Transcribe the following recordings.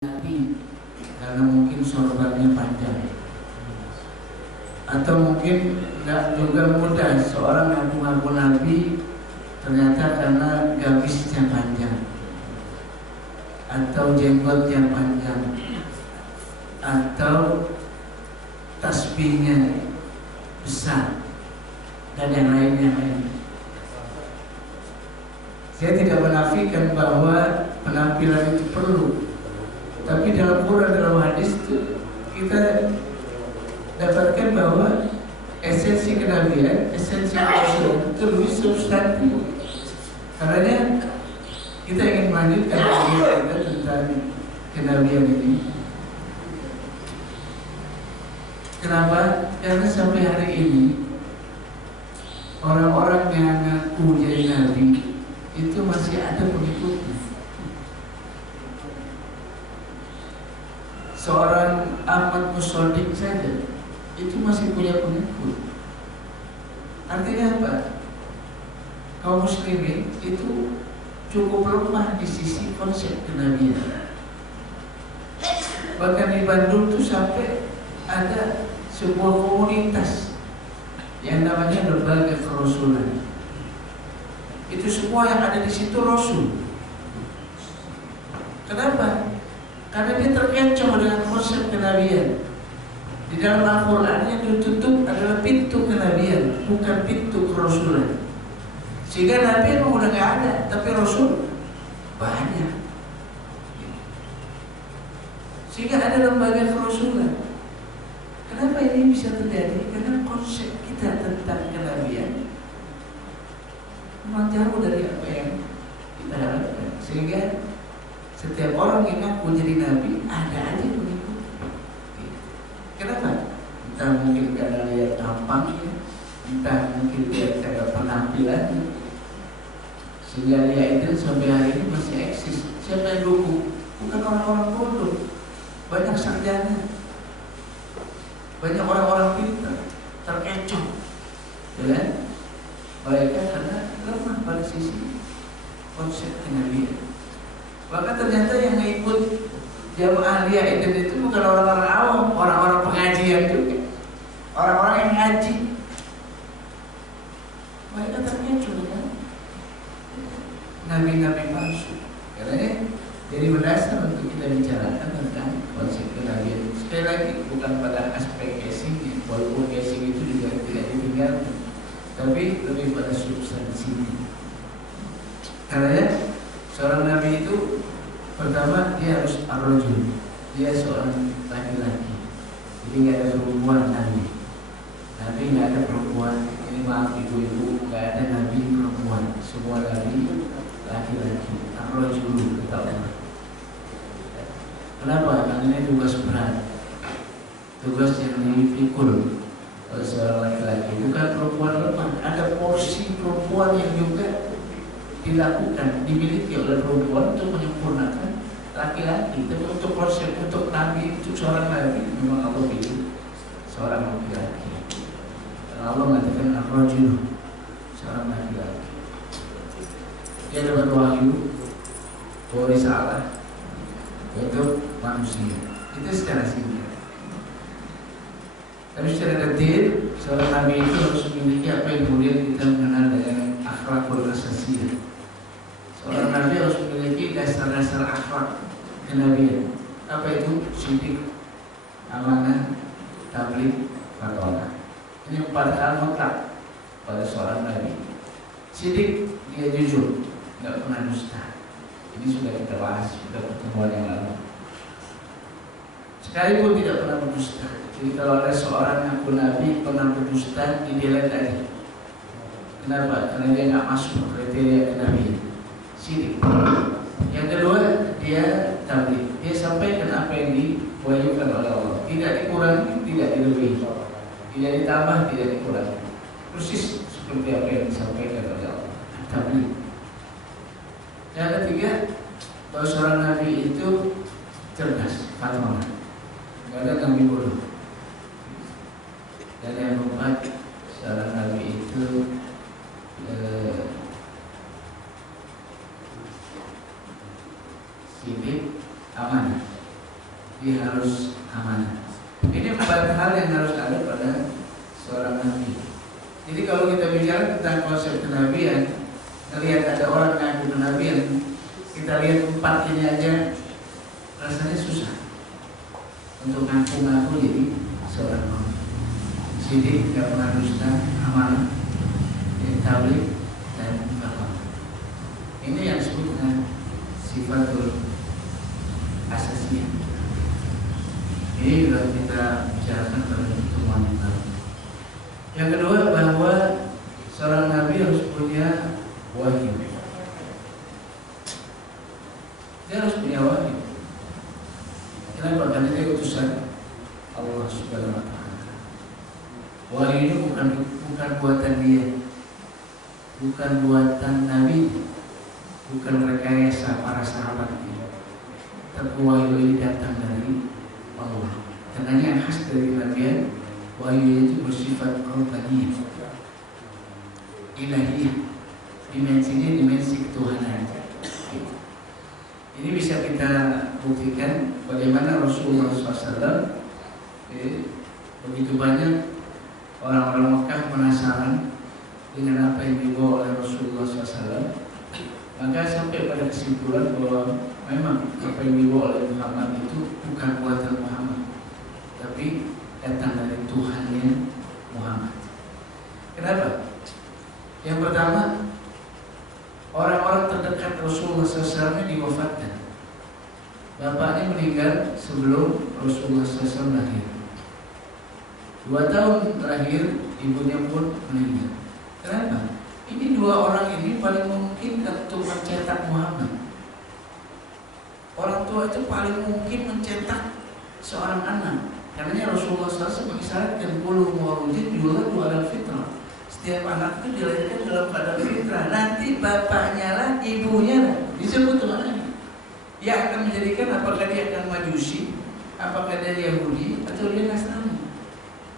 Nabi karena mungkin sorbannya panjang, atau mungkin nggak juga mudah seorang ngaku-ngaku Nabi ternyata karena gamisnya panjang atau jenggotnya panjang atau tasbihnya besar dan yang lainnya. Saya tidak menafikan bahwa penampilan itu perlu, tapi dalam Quran, dalam hadis itu kita dapatkan bahwa esensi kenabian, esensi Rasul itu lebih substantif. Karena kita ingin melanjutkan kita tentang kenabian ini. Kenapa? Karena sampai hari ini orang-orang yang ngaku jadi nabi itu masih ada pengikutnya. Seorang Ahmad Musodik saja itu masih punya pengikut. Artinya apa? Kaum muslimin itu cukup lemah di sisi konsep kenabian. Bahkan di Bandung itu sampai ada sebuah komunitas yang namanya Lembaga Kerasulan. Itu semua yang ada di situ Rasul. Kenapa? Karena dia terkecoh dengan konsep kenabian. Di dalam Al-Quran yang ditutup adalah pintu kenabian, bukan pintu kerasulan. Sehingga Nabi memang udah gak ada, tapi Rasul banyak. Sehingga ada lembaga kerasulan. Kenapa ini bisa terjadi? Karena konsep kita tentang kenabian memang jauh dari apa yang kita harapkan. Sehingga setiap orang yang ngaku jadi nabi ada aja pengikut. Kenapa? Entah mungkin karena lihat tampangnya, entah mungkin lihat cara penampilannya, sehingga dia itu sampai hari ini masih eksis. Siapa yang dukung? Bukan orang-orang bodoh, banyak sarjana, banyak orang-orang pintar terkecoh, ya kan? Mereka karena lemah pada sisi konsep kenabian. Maka ternyata yang ikut jamaah Liaiden itu bukan orang-orang awam, orang-orang pengajian juga, orang-orang yang ngaji. Mereka terkecoh dengan nabi-nabi palsu. Karena jadi mendasar untuk kita bicarakan tentang konsep kenabian. Sekali lagi bukan pada aspek casing, walaupun casing itu juga tidak ditinggalkan, tapi lebih pada substansinya. Karena seorang nabi itu pertama dia harus ar-rajul, dia seorang laki-laki. Jadi nggak ada perempuan nabi. Nabi nggak ada perempuan. Ini maaf ibu-ibu, nggak ada nabi perempuan. Semua nabi laki-laki. Ar-rajul kata Allah. Kenapa? Karena ini tugas berat, tugas yang dipikul oleh seorang laki-laki. Bukan perempuan lemah. Ada porsi perempuan yang juga dilakukan, dimiliki oleh perempuan untuk menyempurnakan laki-laki. Tapi untuk konsep, untuk nabi, untuk seorang nabi memang Allah pilih seorang laki-laki. Allah mengatakan ar-rajul, seorang laki-laki. Dia dapat wahyu, risalah untuk manusia. Itu secara singkat. Tapi secara detail, seorang nabi itu harus memiliki apa yang kemudian kita mengenal dengan akhlakul asasiyah. Seorang nabi harus memiliki dasar-dasar akhlak kenabian. Apa itu? Siddiq, amanah, tabligh, fatwa. Ini 4 hal mutlak pada seorang nabi. Siddiq, dia jujur, nggak pernah dusta. Ini sudah kita bahas pada pertemuan yang lalu. Sekalipun tidak pernah berdusta. Jadi kalau ada seorang ngaku nabi pernah berdusta, didelete aja. Kenapa? Karena dia nggak masuk kriteria kenabian. Siddiq. Yang kedua, dia tabligh. Dia sampaikan apa yang diwahyukan oleh Allah. Tidak dikurangi, tidak dilebihi. Tidak ditambah, tidak dikurangi. Persis seperti apa yang disampaikan oleh Allah. Tabligh. Yang ketiga, bahwa seorang nabi itu cerdas, fatwa. Tidak ada nabi bodoh. Dan yang keempat, seorang nabi itu Siddiq, amanah. dia harus amanah. Ini 4 hal yang harus ada pada seorang nabi. Jadi kalau kita bicara tentang konsep kenabian, lihat ada orang ngaku kenabian, kita lihat 4 ini aja rasanya susah untuk ngaku-ngaku jadi seorang nabi. Sidik, gak pernah dusta, amanah, tabligh, dan infak. Ini yang disebut dengan sifatul asasiyah. Ini sudah kita bicarakan pada pertemuan yang lalu. Yang kedua, bahwa seorang nabi harus punya wahyu. Dia harus punya wahyu. Kenapa? Karena dia utusan Allah Subhanahu wa Ta'ala. Wahyu ini bukan buatan dia, bukan buatan nabi, bukan rekayasa para sahabat dia. Tapi wahyu ini datang dari Allah. Karena yang khas dari kenabian, wahyu itu bersifat rohani, ilahiyah, dimensinya dimensi ketuhanan. Ini bisa kita buktikan bagaimana Rasulullah SAW begitu banyak orang-orang Mekah penasaran dengan apa yang dibawa oleh Rasulullah SAW. Maka sampai pada kesimpulan bahwa memang apa yang dibawa oleh Muhammad itu bukan buatan Muhammad, tapi datang dari Tuhannya Muhammad. Kenapa? Yang pertama, orang-orang terdekat Rasulullah SAW diwafatkan. Bapaknya meninggal sebelum Rasulullah SAW lahir. 2 tahun terakhir ibunya pun meninggal. Kenapa? Ini 2 orang ini paling mungkin untuk mencetak Muhammad. Orang tua itu paling mungkin mencetak seorang anak. Karena Rasulullah SAW mengisyaratkan qul mawludin yuladu ala fitrah. Setiap anak itu dilahirkan dalam keadaan fitrah. Nanti bapaknya lah, ibunya lah, disebut Tuhan. Yang akan menjadikan apakah dia akan majusi, apakah dia Yahudi atau dia Nasrani.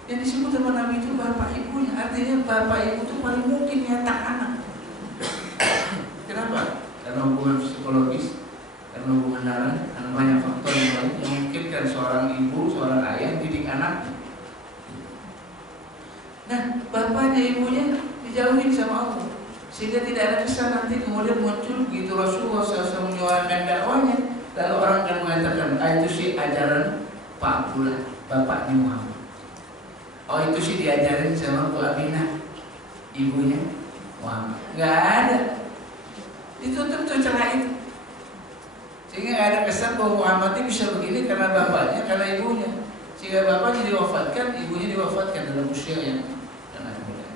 Yang disebut sama Nabi itu bapak ibunya. Artinya bapak ibu itu paling mungkin nyetak anak. Kenapa? Karena hubungan psikologis, karena hubungan darah, dan banyak faktor yang lain yang memungkinkan seorang ibu, seorang ayah didik anaknya. Nah, bapaknya ibunya dijauhin sama Allah, sehingga tidak ada kesan nanti kemudian muncul begitu Rasulullah SAW menyuarakan dakwahnya, lalu orang akan mengatakan, itu sih ajaran Pak Abdullah, bapaknya Muhammad. Oh, itu sih diajarin sama Bu Aminah, ibunya Muhammad. Nggak ada. Ditutup tuh celah itu, sehingga nggak ada kesan bahwa Muhammad ini bisa begini karena bapaknya, karena ibunya. Sehingga bapaknya diwafatkan, ibunya diwafatkan dalam usia yang sangat muda.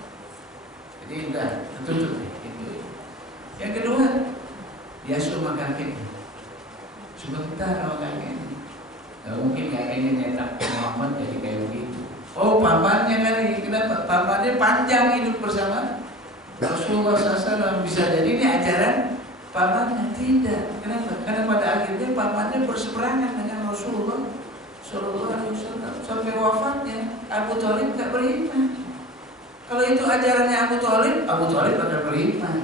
Jadi udah tertutup gitu. Yang kedua, dia sama kakeknya. Sebentar sama kakeknya. Gak mungkin kakeknya nyetak Muhammad jadi kayak begitu. Oh, pamannya kali. Kenapa? Pamannya panjang hidup bersama Rasulullah SAW. Bisa jadi ini ajaran pamannya. Tidak. Kenapa? Karena pada akhirnya pamannya berseberangan dengan Rasulullah SAW sampai wafatnya. Abu Thalib tak beriman. Kalau itu ajarannya Abu Thalib akan beriman.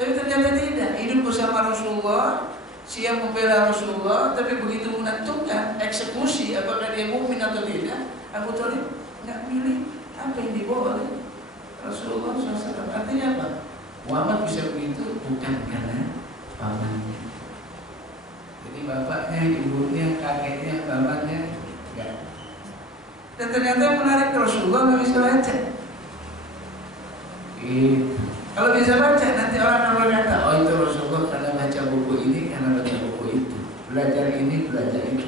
Tapi ternyata tidak. Hidup bersama Rasulullah, siap membela Rasulullah, tapi begitu menentukan eksekusi apakah dia mukmin atau tidak, Abu Thalib nggak milih apa yang dibawa oleh Rasulullah SAW. Artinya apa? Muhammad bisa begitu bukan karena pamannya. Jadi bapaknya, ibunya, kakeknya, pamannya enggak. Dan ternyata menarik, Rasulullah nggak bisa baca. Kalau bisa baca, nanti orang akan berkata, oh itu Rasulullah karena baca buku ini, karena baca buku itu, belajar ini, belajar itu.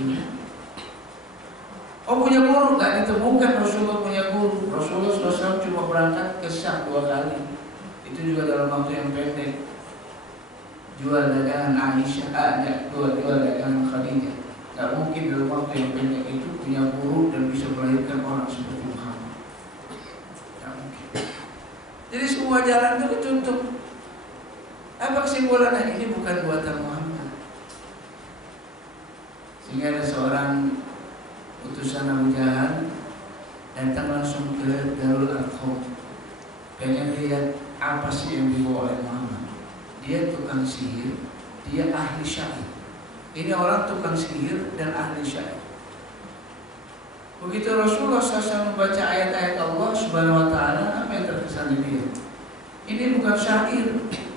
Oh, punya guru, nggak ditemukan Rasulullah punya guru. Rasulullah SAW cuma berangkat ke Syam 2 kali. Itu juga dalam waktu yang pendek. Jual dagangan Aisyah, jual dagangan Khadijah. Gak mungkin dalam waktu yang pendek itu punya guru dan bisa melahirkan orang seperti Muhammad. Gak mungkin. Jadi semua jalan itu ditutup. Apa kesimpulannya? Ini bukan buatan Muhammad. Sehingga ada seorang utusan Abu Jahal datang langsung ke Darul Arqam, pengen lihat apa sih yang dibawa oleh Muhammad. Dia tukang sihir, dia ahli syair. Ini orang tukang sihir dan ahli syair. Begitu Rasulullah SAW membaca ayat-ayat Allah Subhanahu Wa Taala, apa yang terkesan di dia? Ini bukan syair.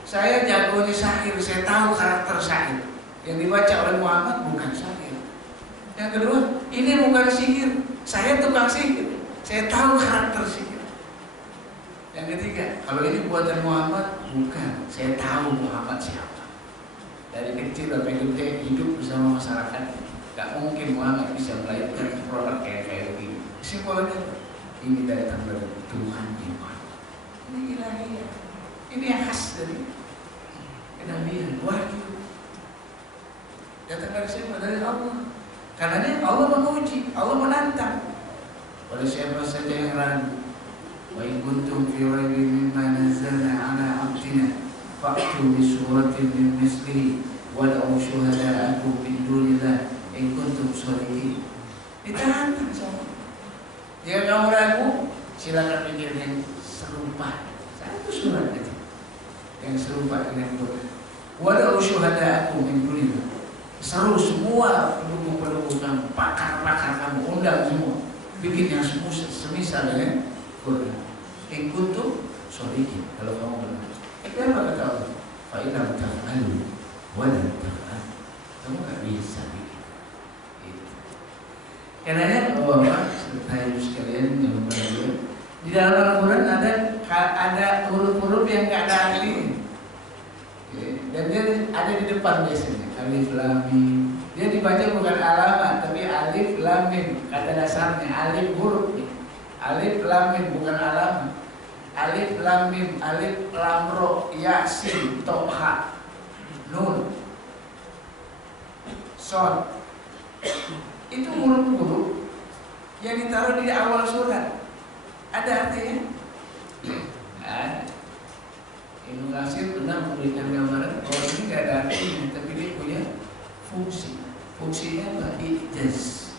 Saya jagonya syair, saya tahu karakter syair. Yang dibaca oleh Muhammad bukan syair. Yang kedua, ini bukan sihir. Saya tukang sihir, saya tahu karakter sihir. Yang ketiga, kalau ini buatan Muhammad, bukan. Saya tahu Muhammad siapa. Dari kecil sampai gede hidup bersama masyarakat. Gak mungkin Muhammad bisa melahirkan produk kayak begini. Kesimpulannya, ini datang dari Tuhan Tuhan. Ini ilahiyah. Ini yang khas dari kenabian, wahyu. Datang dari siapa? Dari Allah. Karena Allah menguji, Allah menantang. Pada siapa saja yang ragu, wa in kuntum fi raibin mimma nazzalna ala abdina fa'tu bi suratin min mislihi wad'u syuhada'akum min dunillah in kuntum shadiqin. Ditantang sama. Jika kamu ragu, silakan bikin yang serupa. Satu surat aja yang serupa dengan Quran. Wad'u syuhada'akum min dunillah. Seru semua pendukung-pendukung kamu, pakar-pakar kamu, undang semua. Bikin yang semisal dengan Quran. In kuntum shadiqin, kalau kamu benar. Apa kata Allah? Fa in lam taf'alu wa lam taf'al. Kamu enggak bisa bikin. Itu. Karena Bapak serta ibu sekalian yang berbahagia, di dalam Al-Quran ada huruf-huruf yang enggak ada artinya. Dan dia ada di depan biasanya, alif lam mim. Dia dibaca bukan alamat, tapi alif lam mim. Kata dasarnya alif huruf. Alif lam mim bukan alamat. Alif lam mim, alif lam ro, yasin, toha, nun, shad. Itu huruf-huruf yang ditaruh di awal surat. Ada artinya? Ada. Ibnu Katsir pernah memberikan gambaran bahwa ini tidak ada artinya, tapi dia punya fungsi. Fungsinya apa? Ijaz,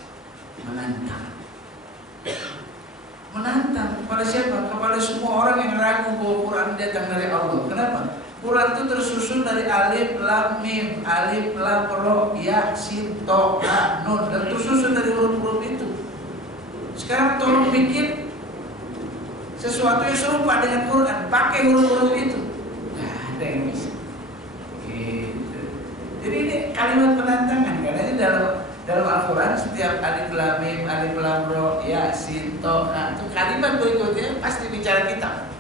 menantang. Menantang kepada siapa? Kepada semua orang yang ragu bahwa Quran datang dari Allah. Kenapa? Quran itu tersusun dari alif lam mim, alif lam ro, ya sin to ha nun, dan tersusun dari huruf-huruf itu. Sekarang tolong bikin sesuatu yang serupa dengan Quran, pakai huruf-huruf itu. Ada yang bisa. Gitu. Jadi ini kalimat penantangan, karena ini dalam Al-Quran setiap alif lam mim, alif lam ro, ya sin to ha, itu kalimat berikutnya pasti bicara kitab.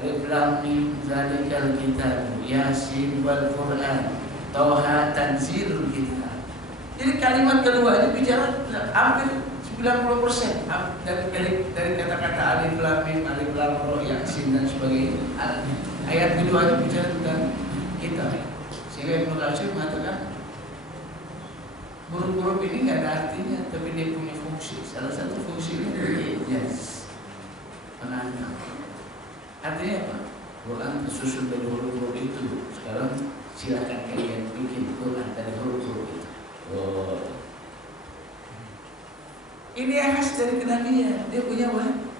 Alif lam mim zalikal kitab, yasin wal Quran, toha tanzilul kitab. Jadi kalimat kedua ini bicara hampir 90% dari kata-kata alif lam mim, alif lam ro, yasin dan sebagainya. Ayat kedua itu bicara tentang kita. Sehingga Ibnu Katsir mengatakan huruf-huruf ini nggak ada artinya, tapi dia punya fungsi. Salah satu fungsinya dari ijaz, penantang. Artinya apa? Quran tersusun dari huruf-huruf itu. Sekarang silakan kalian bikin Quran dari huruf-huruf itu. Oh. Ini yang khas dari kenabian. Dia punya wahyu.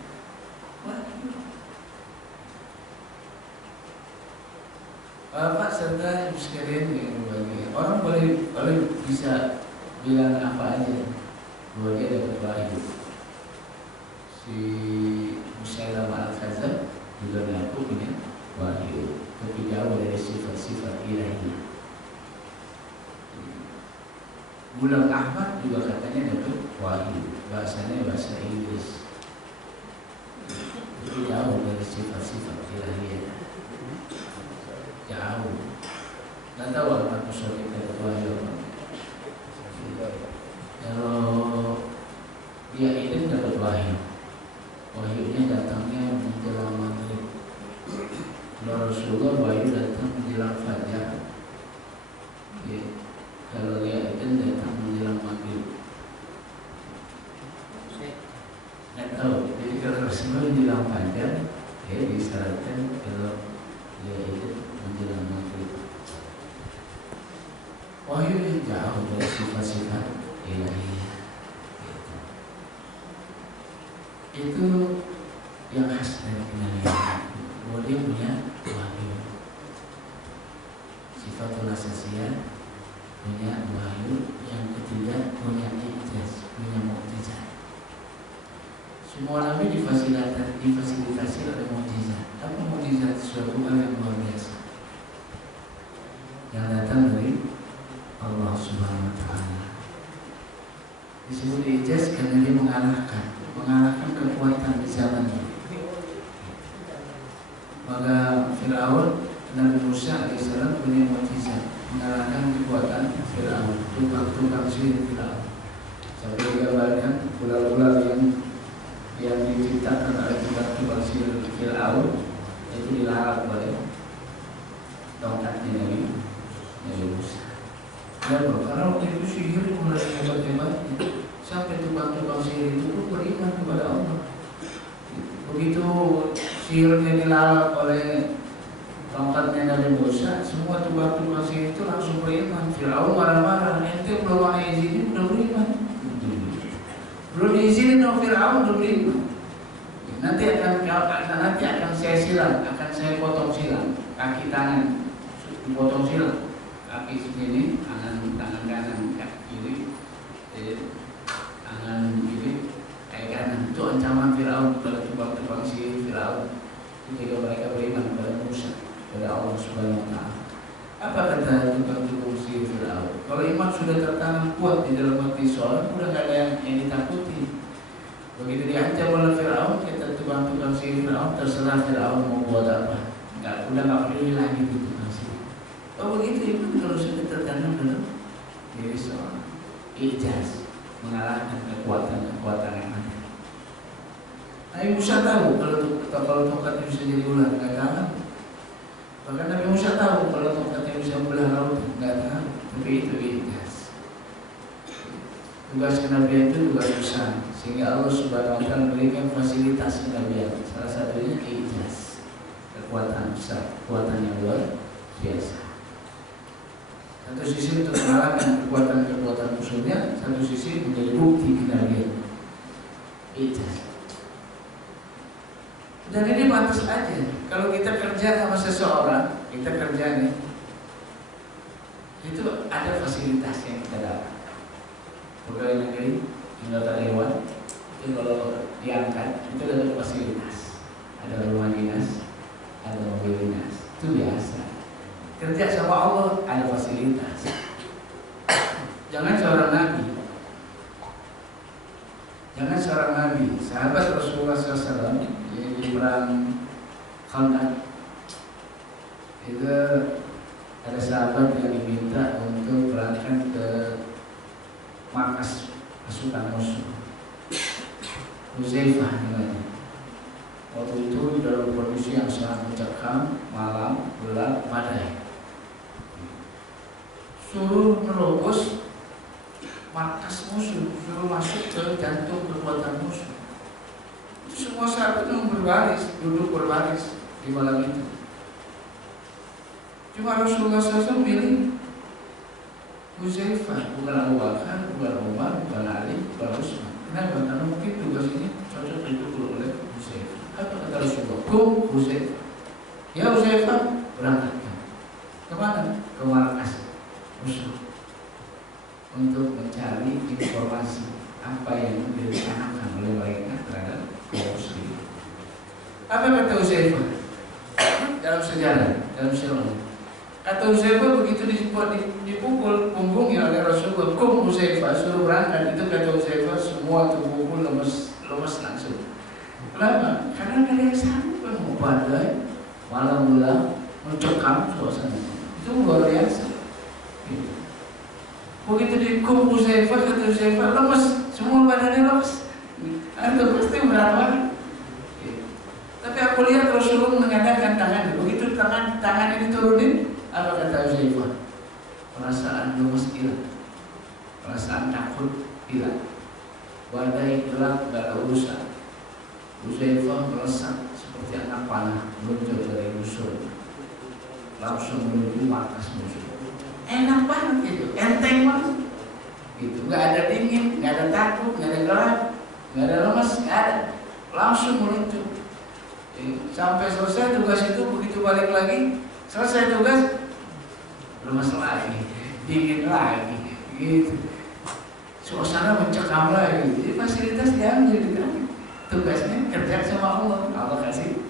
Bapak serta ibu sekalian yang berbahagia, orang boleh bisa bilang apa aja bahwa dia dapat wahyu. Si Musailamah al-Kadzdzab juga mengaku punya wahyu, tapi jauh dari sifat-sifat ilahi. Ghulam Ahmad juga katanya dapat wahyu, bahasanya bahasa Inggris, itu jauh dari sifat-sifat ilahi. Jauh. Nggak tahu apa maksudnya dapat wahyu. Kalau dia ini dapat wahyu, wahyunya datangnya menjelang maghrib. Kalau Rasulullah wahyu datang menjelang fajar. Ya. Kalau dia itu datang menjelang maghrib. Nggak tahu. Jadi kalau Rasulullah menjelang fajar, ya disyaratkan kalau dia itu menjelang maghrib. Wahyu yang jauh dari sifat-sifat ilahiyah. Itu yang khas dari kenabian. Bahwa dia punya wahyu. Sifatul asasiyah punya wahyu, yang ketiga punya ijaz, punya mukjizat. Semua nabi difasilitasi oleh mukjizat. Apa mukjizat? Suatu hal yang luar biasa yang datang dari Allah Subhanahu wa Ta'ala. Disebut ijaz karena dia mengalahkan kekuatan di zaman itu. Maka Fir'aun, Nabi Musa AS punya mukjizat mengalahkan kekuatan Fir'aun, tukang sihir Fir'aun. Sampai digambarkan ular-ular yang diciptakan oleh tukang sihir Fir'aun itu dilarang oleh tongkatnya Nabi Musa. Kenapa? Karena waktu itu sihir mulai hebat-hebat, sampai tukang sihir itu pun beriman kepada Allah. Begitu sihirnya dilalap oleh tongkatnya Nabi Musa, semua tukang sihir itu langsung beriman. Fir'aun marah-marah, ente belum ada izinin udah beriman. Belum diizinin sama Fir'aun udah beriman. Nanti akan saya silang, akan saya potong silang kaki tangan, dipotong silang kaki segini, tangan kanan, kaki kiri, tangan kiri, kaki kanan. Itu ancaman Fir'aun kepada tukang sihir Fir'aun. Ketika mereka beriman kepada Musa, kepada Allah Subhanahu wa Ta'ala. Apa kata tukang sihir Fir'aun? Kalau iman sudah tertanam kuat di dalam hati seorang, udah gak ada yang ditakuti. Begitu diancam oleh Fir'aun, kata tukang sihir Fir'aun, terserah Fir'aun mau buat apa, udah gak peduli lagi itu tukang sihir. Oh begitu iman kalau sudah tertanam dalam diri seorang, ijaz, mengalahkan kekuatan yang ada. Nabi Musa tahu kalau tongkatnya bisa jadi ular, nggak tahu. Bahkan Nabi Musa tahu kalau tongkatnya bisa membelah laut, nggak tahu. Tapi itu ijaz. Tugas kenabian itu tugas besar, sehingga Allah Subhanahu wa Ta'ala memberikan fasilitas kenabian. Salah satunya ijaz, kekuatan besar, kekuatan yang luar biasa. Satu sisi untuk mengalahkan kekuatan musuhnya, satu sisi menjadi bukti kenabian. Ijaz. Dan ini pantas aja. Kalau kita kerja sama seseorang, kita kerja nih, itu ada fasilitas yang kita dapat. Pegawai negeri, anggota dewan, itu kalau diangkat itu ada fasilitas. Ada rumah dinas, ada mobil dinas. Itu biasa. Kerja sama Allah ada fasilitas. Jangan seorang nabi, sahabat Rasulullah SAW di perang Khandaq itu ada sahabat yang diminta untuk berangkat ke markas pasukan musuh. Huzaifah namanya. Waktu itu dalam kondisi yang sangat mencekam, malam, gelap, badai. Suruh menerobos markas musuh, suruh masuk ke jantung kekuatan musuh. Itu semua sahabat yang duduk berbaris di malam itu. Cuma Rasulullah SAW milih Huzaifah, bukan Abu Bakar, bukan Umar, bukan Ali, bukan Utsman. Kenapa? Karena mungkin tugas ini cocok didukung oleh Huzaifah. Apa kata Rasulullah? Kum Huzaifah. Ya Huzaifah, berangkatkan. Kemana? Ke markas musuh untuk mencari informasi apa yang direncanakan oleh mereka terhadap kaum muslimin. Apa kata Huzaifah? Dalam sejarah, dalam sirah. Kata Huzaifah begitu dipukul punggungnya oleh Rasulullah, kum Huzaifah, suruh berangkat. Itu kata Huzaifah, semua tubuhku lemes langsung. Kenapa? Karena ada yang sanggup mau badai, malam gelap, mencekam suasana. Itu luar biasa. Gitu. Begitu dikum Huzaifah, kata Huzaifah, lemes, semua badannya lemes. Itu pasti berat banget. Tapi aku lihat Rasulullah mengadakan tangan. Begitu tangan ini turunin, apa kata Huzaifah? Perasaan lemes hilang, perasaan takut hilang. Badai gelap, gak ada urusan. Huzaifah melesat seperti anak panah meluncur dari musuh, langsung menuju markas musuh. Enak banget gitu, enteng banget gitu. Gak ada dingin, gak ada takut, gak ada gelap, gak ada lemes, gak ada. Langsung meluncur. Sampai selesai tugas itu, begitu balik lagi, selesai tugas, lemes lagi. dingin lagi, gitu. Suasana mencekam lagi. Jadi fasilitas diambil gitu. Tugasnya kerja sama Allah. Allah kasih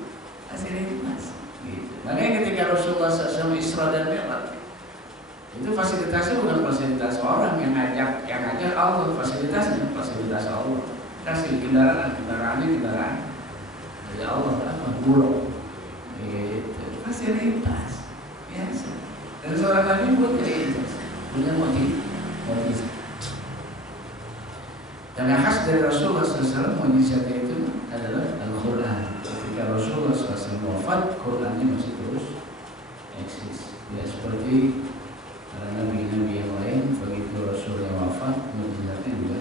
fasilitas. Gitu. Makanya ketika Rasulullah SAW Isra dan Mi'raj, itu fasilitasnya bukan fasilitas orang yang ngajak Allah, fasilitasnya fasilitas Allah. Kasih kendaraannya kendaraan dari Allah, apa buruk. Gitu. Fasilitas biasa. Dan seorang Nabi buat kayak itu, punya motif. Dan yang khas dari Rasulullah SAW mujizatnya itu adalah Al-Quran. Ketika Rasulullah SAW wafat, Qurannya masih terus eksis. Ya seperti para nabi-nabi yang lain, begitu Rasulullah wafat, mujizatnya juga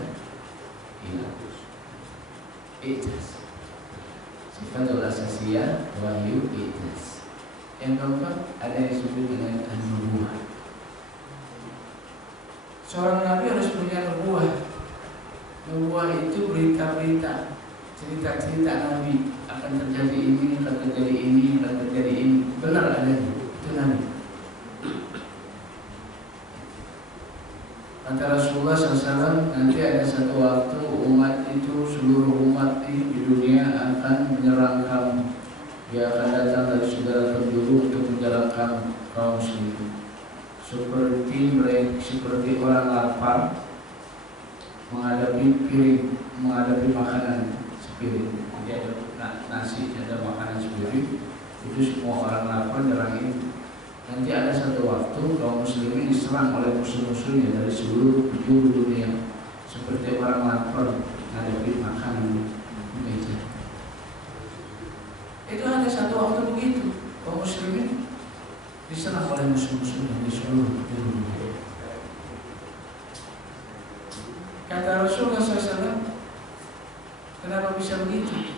hilang. Ijaz. Sifatul asasiyah wahyu ijaz. Yang keempat ada yang disebut dengan an-nubuwah. Seorang nabi harus punya nubuwah. Nubuwah itu berita-berita, cerita-cerita Nabi, akan terjadi ini, akan terjadi ini, akan terjadi ini. Benar adanya, itu Nabi. Kata Rasulullah SAW, nanti ada satu waktu umat itu, seluruh umat di dunia akan menyerang kamu. Dia akan datang dari segala penjuru untuk menyerang kaum muslimin. Seperti orang lapar menghadapi piring, menghadapi makanan sepiring. Jadi ada nasi, ada makanan sepiring. Itu semua orang lapar nyerang itu. Nanti ada satu waktu kaum muslimin diserang oleh musuh-musuhnya dari seluruh penjuru dunia, seperti orang lapar menghadapi makanan di meja. Itu ada satu waktu begitu, kaum muslimin diserang oleh musuh-musuhnya di seluruh penjuru dunia. Kata Rasulullah SAW, kenapa bisa begitu?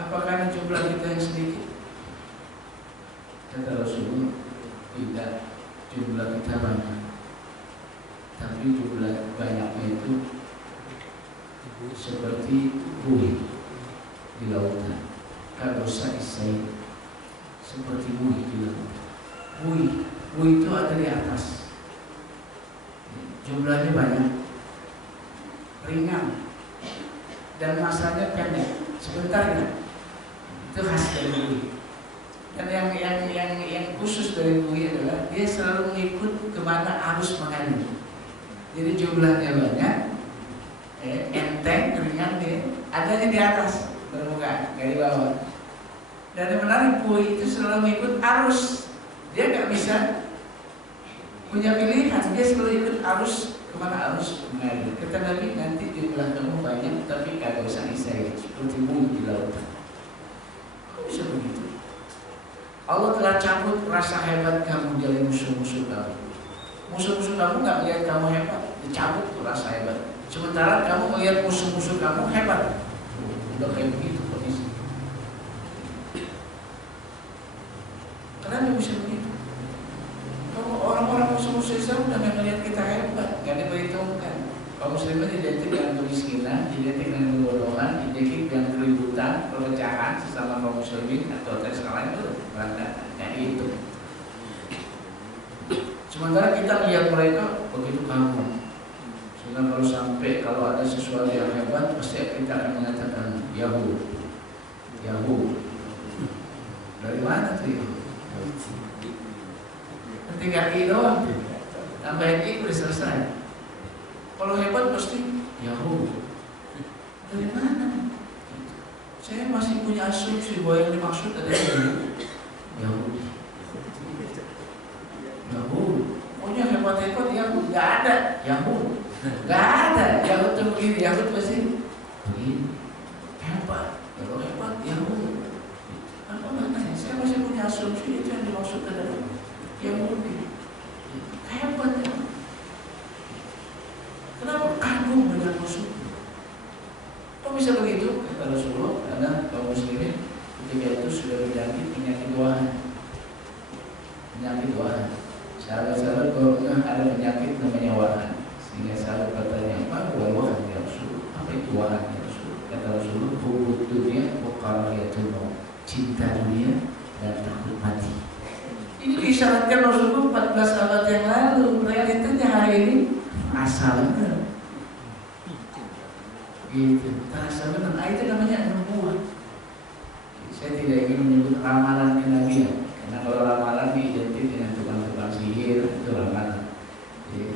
Apakah jumlah kita yang sedikit? Kata Rasulullah, tidak, jumlah kita banyak. Tapi jumlah banyaknya itu seperti buih di lautan. Kadosa isai, seperti buih di lautan. Buih itu ada di atas. Jumlahnya banyak, ringan, dan masanya pendek, sebentar ya. Itu khas dari buih. Dan yang khusus dari buih adalah dia selalu mengikut kemana arus mengalir. Jadi jumlahnya banyak, enteng, ringan dia, adanya di atas permukaan, nggak di bawah. Dan yang menarik, buih itu selalu mengikut arus. Dia nggak bisa punya pilihan, dia selalu ikut arus kemana arus mengalir. Kata Nabi, nanti jumlah kamu banyak, tapi kagak usah isai, seperti buih di lautan. Kok bisa begitu? Allah telah cabut rasa hebat kamu dari musuh-musuh kamu. Musuh-musuh kamu nggak melihat kamu hebat, dicabut tuh rasa hebat. Sementara kamu melihat musuh-musuh kamu hebat. Udah kayak begitu kondisi. Kenapa bisa begitu? Kalau orang-orang musuh-musuh Islam udah nggak melihat kita hebat, nggak diperhitungkan. Kaum muslimin identik dengan kemiskinan, identik dengan kebodohan, identik dengan keributan, perpecahan sesama kaum muslimin atau sekalian itu berantakan. Jadi itu. Sementara kita melihat mereka begitu kamu. Sehingga kalau ada sesuatu yang hebat, pasti kita akan mengatakan Yahoo. Dari mana tuh Yahoo? Tinggal I doang, tambahin I udah selesai. Kalau hebat pasti Yahoo. Dari mana? Saya masih punya asumsi bahwa yang dimaksud adalah Yahudi. Pokoknya hebat-hebat Yahud, nggak ada Yahud, nggak ada Yahud tuh begini, Yahud pasti begini. Hebat, kalau hebat Yahud. Apa maknanya? Saya masih punya asumsi itu yang dimaksud adalah Yahudi. Hebat ya. Kenapa kagum dengan musuh? Kok bisa begitu? Kata Rasulullah, karena kaum muslimin ketika itu sudah berjangkit penyakit wahan. Sahabat-sahabat kalau ada penyakit namanya wahan, sehingga sahabat bertanya, apa wahan ya Rasul? Apa itu wahan ya Rasul? Kata Rasulullah, hubud dunia wa karahiyatul maut, cinta dunia dan takut mati. Ini disyaratkan Rasulullah 14 abad yang lalu. Realitanya hari ini asalnya gitu, terasa benar. Nah, itu namanya nubuah. Saya tidak ingin menyebut ramalan kenabian, karena kalau ramalan diidentikan dengan tukang-tukang sihir itu ramalan.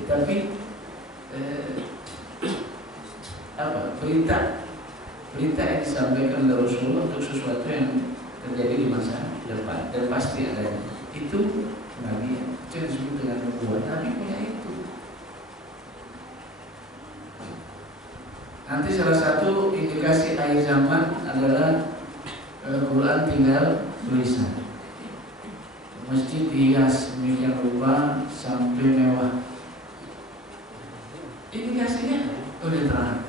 Tapi berita yang disampaikan oleh Rasulullah untuk sesuatu yang terjadi di masa depan dan pasti ada. Itu nabi, itu yang disebut dengan nubuah. Nabi punya itu. Nanti salah satu indikasi akhir zaman adalah Quran tinggal tulisan. Masjid dihias sedemikian rupa sampai mewah. Indikasinya udah terang.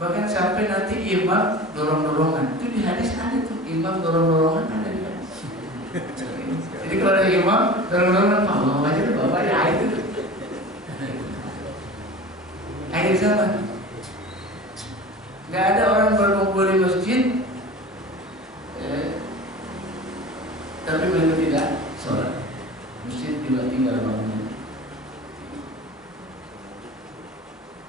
Bahkan sampai nanti imam dorong-dorongan. Itu di hadis ada tuh, imam dorong-dorongan ada di hadis. Jadi kalau ada imam dorong-dorongan, mau aja tuh bapak ya itu. Akhir zaman. Gak ada orang berkumpul di masjid, tapi mereka tidak sholat. Masjid tinggal bangunan.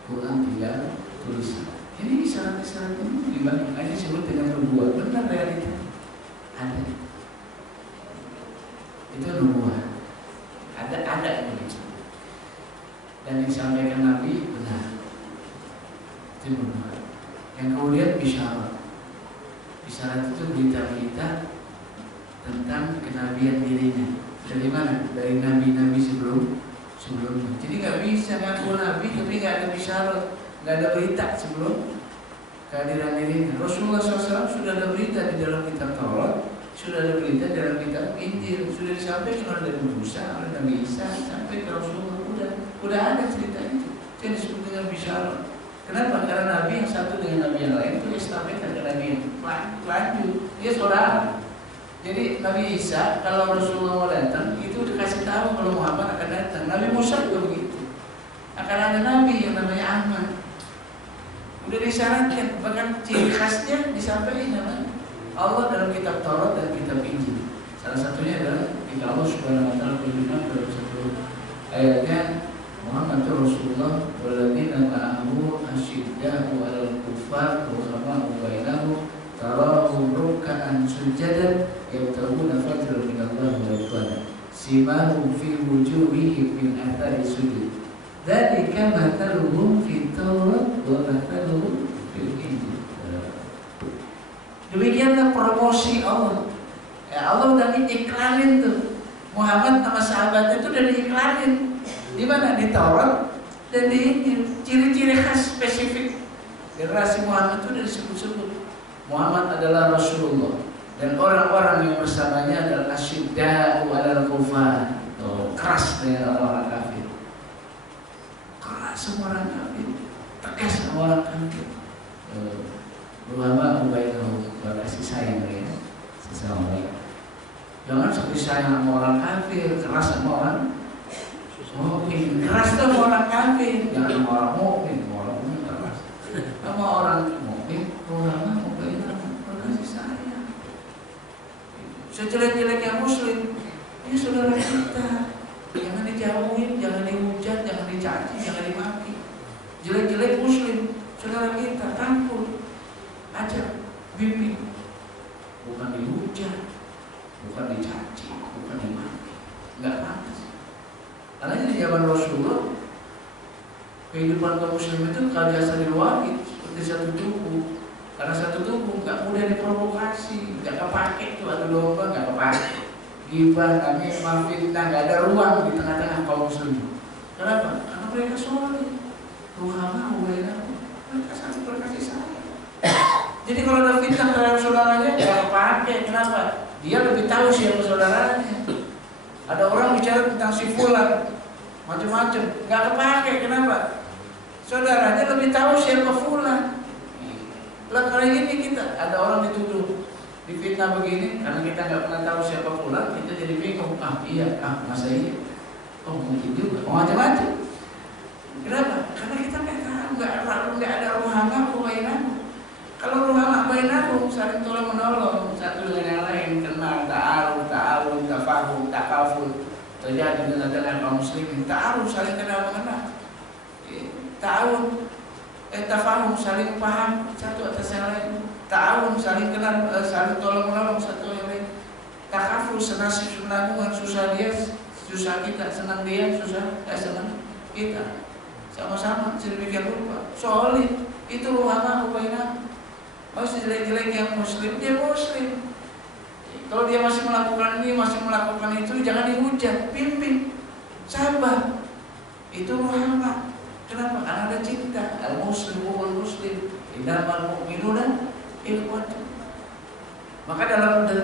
Quran tinggal tulisan. Ini syarat-syarat ini gimana? Ini disebut dengan nubuah. Benar realita ada. Itu nubuah. Ada begitu. Dan yang disampaikan Nabi benar. Itu nubuah. Yang kemudian bisyarat itu berita-berita tentang kenabian dirinya. Dari mana? Dari nabi-nabi sebelumnya. Jadi nggak bisa ngaku nabi tapi nggak ada bisyarat, nggak ada berita sebelum kehadiran dirinya. Rasulullah SAW sudah ada berita di dalam kitab Taurat, sudah ada berita dalam kitab Injil, sudah disampaikan oleh Nabi Musa, oleh Nabi Isa, sampai ke Rasulullah. Udah ada cerita itu. Yang disebut dengan bisyarat. Kenapa? Karena Nabi yang satu dengan Nabi yang lain itu estafet ke Nabi yang lanjut. Dia saudara. Jadi Nabi Isa kalau Rasulullah mau datang itu dikasih tahu kalau Muhammad akan datang. Nabi Musa juga begitu. Akan ada Nabi yang namanya Ahmad. Udah disyaratkan. Bahkan ciri khasnya disampaikan namanya Allah dalam kitab Taurat dan kitab Injil. Salah satunya adalah ketika Allah Subhanahu Wa Taala berfirman dalam satu ayatnya, Muhammad Rasulullah walladzina ma'ahu asyidda'u 'alal kuffar ruhama'u bainahum tarahum ruk'an sujadan yabtaguna fadlan minallahi wa ridwana simahum fi wujuhihim min athari sujud dzalika mathaluhum fit Taurat wa mathaluhum fil Injil. Demikianlah promosi Allah. Allah udah iklanin tuh. Muhammad sama sahabatnya itu udah diiklanin. Di mana? Di Taurat dan di Injil. Ciri-ciri khas spesifik generasi Muhammad itu sudah disebut-sebut. Muhammad adalah Rasulullah dan orang-orang yang bersamanya adalah asyidda'u 'alal kuffar. Keras dengan orang-orang kafir. Keras sama orang kafir. Tegas sama orang kafir. Ulama bainahum berkasih sayang ya sesama mereka. Jangan seperti sayang sama orang kafir, keras sama orang mukmin. Keras sama orang kafir, jangan sama orang mukmin. Orang mukmin keras. Sama orang mukmin, ulama bainahum berkasih sayang. Sejelek-jeleknya muslim, ini saudara kita. Jangan dijauhin, jangan dihujat, jangan dicaci, jangan dimaki. Jelek-jelek muslim, saudara kita, rangkul, ajak, bimbing. Bukan dihujat, bukan dicaci, bukan dimaki. Enggak pantas. Karena di zaman Rasulullah, kehidupan kaum muslim itu biasa diwakil seperti satu tubuh. Karena satu tubuh nggak mudah diprovokasi, nggak kepake tuh adu domba, nggak kepake. Gibah, namimah, fitnah, nggak ada ruang di tengah-tengah kaum muslim. Kenapa? Karena mereka soleh. Ruhamah, mereka sangat berkasih sayang. Jadi kalau ada fitnah terhadap saudaranya, nggak kepake. Kenapa? Dia lebih tahu siapa saudaranya. Ada orang bicara tentang si fulan, macam-macam, nggak kepake. Kenapa? Saudaranya lebih tahu siapa fulan. Lah kali ini kita ada orang dituduh difitnah begini karena kita nggak pernah tahu siapa fulan, kita jadi bingung. Iya, masa iya? Oh mungkin juga. Macam-macam. Kenapa? Karena kita nggak tahu, nggak ada ruhamah bainakum. Kalau ruhamah bainakum saling tolong menolong satu dengan yang lain, kenal, ta'aruf, ta'awun, tafahum, takaful terjadi di tengah kaum muslimin. Ta'awun saling kenal mengenal, ta'awun tafahum saling paham satu atas yang lain, ta'awun saling kenal, saling tolong menolong satu yang lain, takaful senasib senanggungan, susah dia susah kita, senang dia susah senang kita, sama-sama sedemikian rupa. Solid itu ruhama ubainah. Masih jelek-jelek yang muslim, dia muslim. Kalau dia masih melakukan ini, masih melakukan itu, jangan dihujat, pimpin, sabar. Itu ruhama. Kenapa? Karena ada cinta. Al-muslim wal muslim, innamal mu'minuna ikhwatun. Maka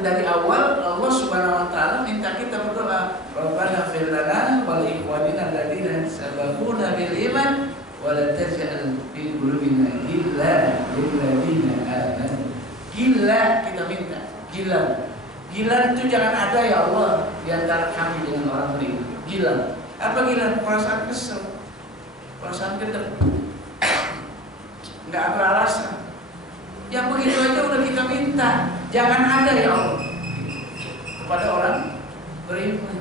dari awal Allah Subhanahu wa taala minta kita berdoa, Rabbana fir lana wal ikhwanina alladziina sabaquna bil iman wa la taj'al fi qulubina ghillan lil ladzina amanu. Gila kita minta, gila. Gila itu jangan ada ya Allah di antara kami dengan orang beriman. Gila. Apa gila? Perasaan kesel, perasaan gedek. Enggak ada alasan. Yang begitu aja udah kita minta. Jangan ada ya Allah kepada orang beriman.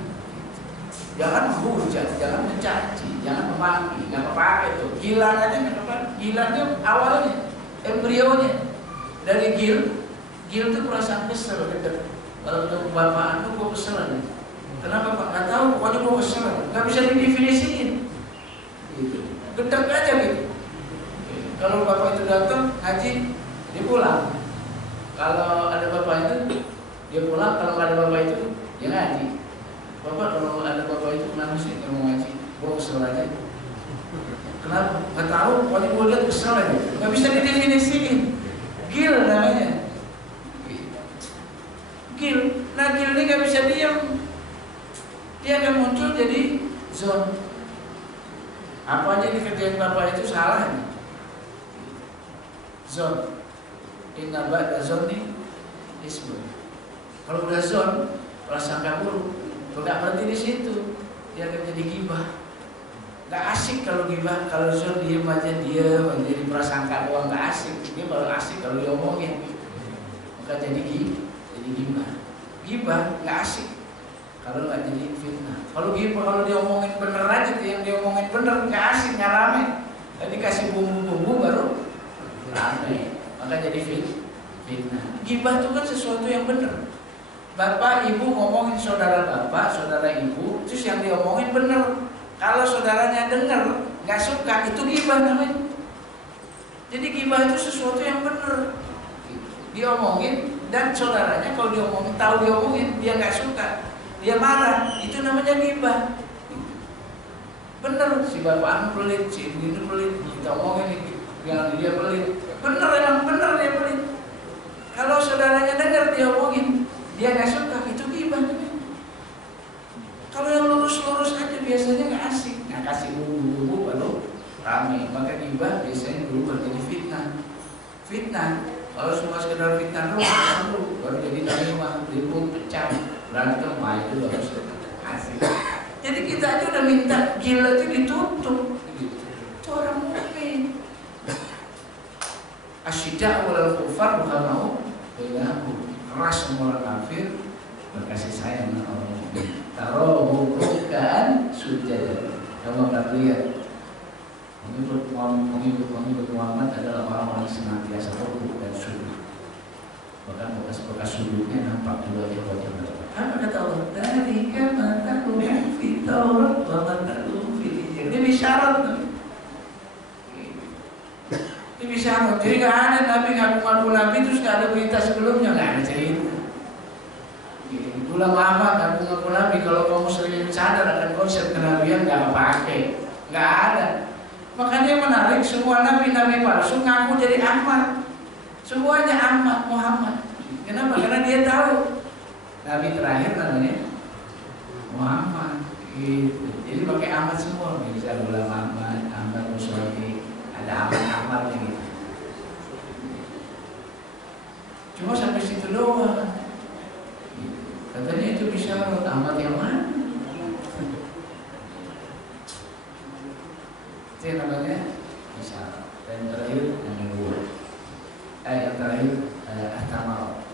Jangan menghujat, jangan mencaci, jangan memaki, nggak apa-apa itu. Gilan aja nggak apa-apa. Gilannya awalnya, embrionya dari gil itu perasaan kesel, gedek. Kalau untuk bapak itu gue kesel aja. Kenapa Pak? Nggak tahu, pokoknya gue kesel. Nggak bisa didefinisiin. Gitu. Gedek aja gitu. Kalau bapak itu datang ngaji, dia pulang. Kalau ada bapak itu, dia pulang. Kalau nggak ada bapak itu, dia ngaji. Bapak kalau ada bapak itu kenapa sih dia mau ngaji? Gue kesel aja. Kenapa? Nggak tahu. Pokoknya gue lihat kesel aja. Nggak bisa didefinisiin. Gil namanya. Gil. Nah gil ini nggak bisa diam. Dia akan muncul jadi zon. Apa aja dikerjain bapak itu salah. Zon. Inna ba'da zonni ismun. Kalau udah zon, prasangka buruk, nggak berhenti di situ, dia akan jadi gibah. Nggak asik kalau gibah. Kalau zon diem aja, jadi prasangka doang, nggak asik. Dia baru asik kalau diomongin, maka jadi gibah. Gibah nggak asik kalau nggak jadi fitnah. Kalau gibah, kalau diomongin bener aja, yang diomongin bener nggak asik, nggak rame. Jadi kasih bumbu-bumbu baru rame. Maka jadi fitnah. Gibah itu kan sesuatu yang benar. Bapak ibu ngomongin saudara bapak, saudara ibu, terus yang diomongin benar. Kalau saudaranya dengar nggak suka, itu gibah namanya. Jadi gibah itu sesuatu yang benar. Diomongin dan saudaranya kalau diomongin, tahu diomongin, dia nggak suka, dia marah, itu namanya gibah. Bener si bapak pelit, si ibu itu pelit, kita omongin bilang dia pelit. Bener, emang bener dia pelit. Kalau saudaranya dengar dia omongin, dia nggak suka, itu gibah. Kalau yang lurus-lurus aja biasanya nggak asik, nggak kasih bumbu-bumbu baru rame. Maka gibah biasanya berubah jadi fitnah. Fitnah, kalau semua sekedar fitnah baru jadi namimah, ribut, pecah, berantem, itu harus asik. Jadi kita aja udah minta gila itu ditutup. Itu orang mukmin. Asyidda wal kufar bukan mau bainahu. Keras sama orang kafir, berkasih sayang sama orang mukmin. Tarohu ruk'an sujud. Kamu akan lihat pengikut Muhammad adalah orang-orang yang senantiasa rukuk dan sujud. Bahkan bekas-bekas sujudnya nampak di wajah-wajah mereka. Apa kata Allah? Dari kamataku fi Taurat wa mataku fi Injil. Ini isyarat. Ini isyarat. Jadi nggak ada Nabi ngaku-ngaku Nabi terus nggak ada berita sebelumnya, nggak ada cerita. Itulah Muhammad ngaku-ngaku Nabi. Kalau kamu sering sadar akan konsep kenabian nggak pakai, nggak ada. Makanya yang menarik semua nabi-nabi palsu ngaku jadi Ahmad. Semuanya Ahmad Muhammad. Kenapa? Karena dia tahu Nabi terakhir namanya Muhammad. Gitu. Jadi pakai Ahmad semua. Bisa Ghulam Ahmad, Ahmad Muswadi, ada Ahmad yang gitu. Cuma sampai situ doang. Katanya itu bisa Ahmad yang mana? Itu namanya bisa. Dan terakhir yang kedua. Yang terakhir Ahtamal,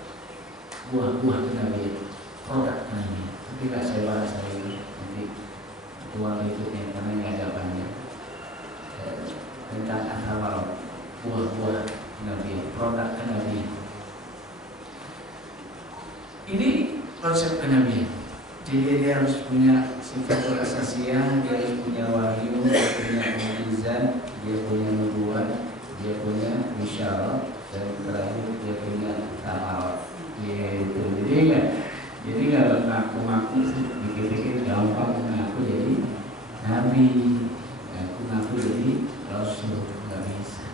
buah-buah Nabi, produk Nabi. pertemuan berikutnya karena ini agak panjang tentang athar buah-buah Nabi, produk kenabian. Ini konsep kenabian. Jadi dia harus punya sifat asasiyah, dia harus punya wahyu, dia punya mukjizat, dia punya nubuwah, dia punya isyarat, dan terakhir dia punya tamarat. Gitu. Jadi nggak ngaku-ngaku dikit-dikit gampang ngaku jadi nabi, ngaku jadi rasul, nggak bisa.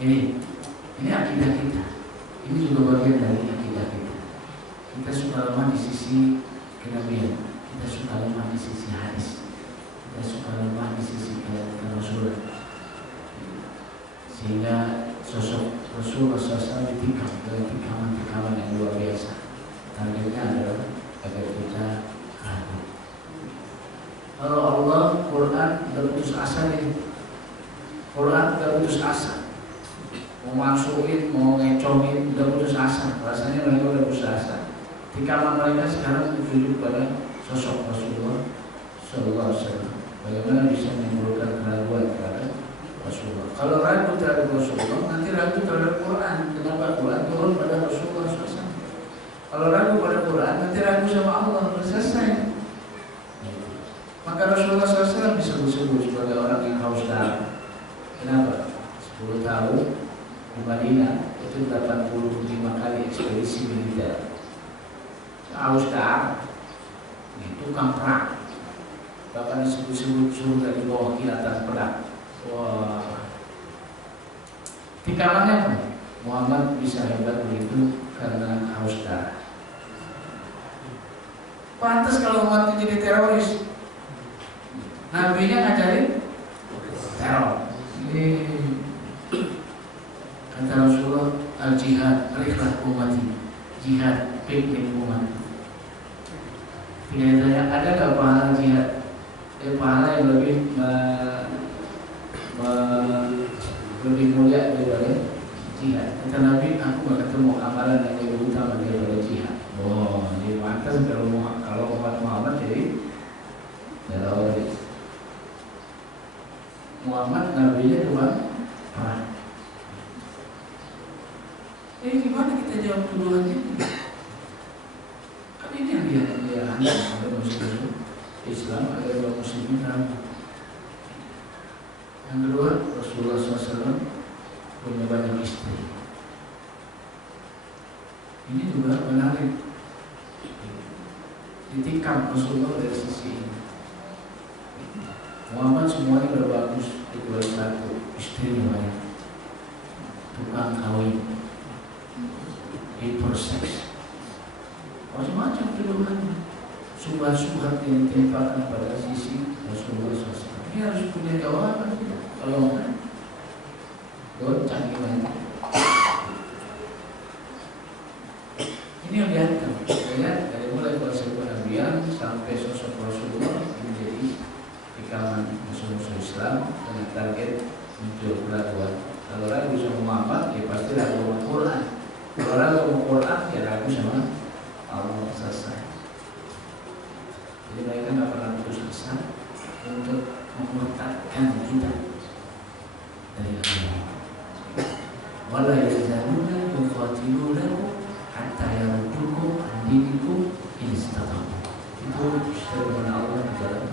Ini akidah kita. Ini juga bagian dari akidah kita. Kita suka lemah di sisi kenabian, kita suka lemah di sisi hadis, kita suka lemah di sisi Rasul. Sehingga sosok Rasulullah SAW ditikam dengan tikaman yang luar biasa. Targetnya adalah agar kita ragu. Kalau Allah, Quran udah putus asa nih. Quran udah putus asa. Mau masukin, mau ngecomin, udah putus asa. Rasanya mereka udah putus asa. Tikaman mereka sekarang dituju pada sosok Rasulullah Sallallahu Alaihi Wasallam. Bagaimana bisa menimbulkan keraguan terhadap Rasulullah? Kalau ragu terhadap Rasulullah, nanti ragu terhadap Quran. Kenapa Quran turun pada Rasulullah SAW? Kalau ragu pada Quran, nanti ragu sama Allah. Selesai. Maka Rasulullah SAW disebut-sebut sebagai orang yang haus darah. Kenapa? 10 tahun di Madinah itu 85 kali ekspedisi militer. Haus darah, tukang perang. Bahkan disebut-sebut surga di bawah kilatan pedang. Wah, tikamannya apa? Muhammad bisa hebat begitu karena haus darah. Pantas kalau umat itu jadi teroris. Nabinya ngajarin teror. Ini kata Rasulullah, al-jihad, riklah umati, jihad, pimpin umat. Tidak ada nggak pahala jihad? Pahala yang lebih lebih mulia daripada jihad. Kata Nabi, aku nggak ketemu amalan yang lebih utama daripada jihad. Oh, jadi pantas kalau umat Muhammad jadi teroris. Muhammad nabinya tukang perang. Gimana kita jawab tuduhan ini? Kan ini yang dia ada muslim Islam, ada dua muslimin ragu. Yang kedua, Rasulullah SAW punya banyak istri. Ini juga menarik. Ditikam Rasulullah dari sisi ini. Muhammad semuanya udah bagus, kecuali satu, istrinya banyak, tukang kawin, hiperseks, macam-macam tuduhannya. Subhat-subhat yang ditimpakan pada sisi Rasulullah SAW. Ini harus punya jawaban tidak? Kalau enggak, goncang gimana? Ini yang dihantam. Lihat dari mulai konsep kenabian sampai sosok Rasulullah menjadi tikaman musuh-musuh Islam dengan target muncul keraguan. Kalau ragu sama Muhammad, ya pasti ragu sama Quran. Kalau ragu sama Quran, ya ragu sama Allah. Selesai. Jadi mereka nggak pernah putus asa untuk memurtadkan kita dari agama. Wala yazaluna yuqatilunakum hatta yaruddukum an dinikum in istata'u. Itu firman Allah di dalam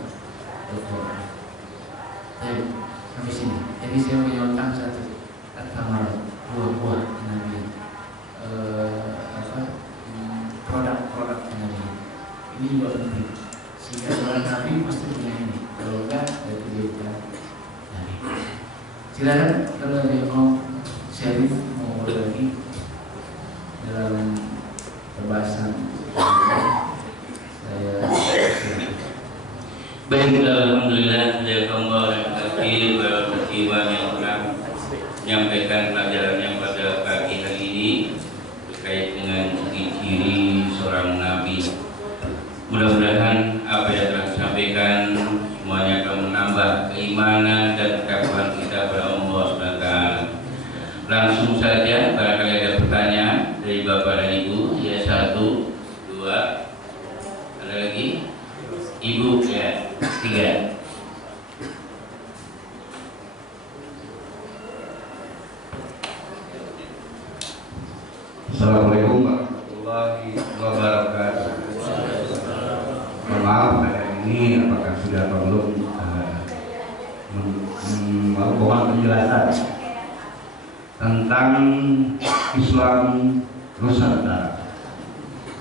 Al-Quran. Baik, sampai sini. Jadi saya menyontak satu kata buah-buah Nabi, produk-produk Nabi. Ini juga penting. Sehingga seorang Nabi pasti punya ini. Kalau enggak, itu dia bukan Nabi. Silakan kalau ada yang mau sharing, mau lagi dalam pembahasan saya. Baik, alhamdulillah, jazakallah khairan katsir wa yang telah menyampaikan pelajaran yang pada pagi hari ini terkait dengan ciri-ciri seorang nabi. Mudah-mudahan apa yang telah disampaikan semuanya akan menambah keimanan dan ketakwaan kita kepada Allah SWT. Langsung saja, barangkali ada pertanyaan dari Bapak dan Ibu. Ya, 1, 2, ada lagi? Ibu ya, 3. Assalamualaikum warahmatullahi wabarakatuh. Maaf hari ini apakah sudah atau belum mohon penjelasan tentang Islam Nusantara.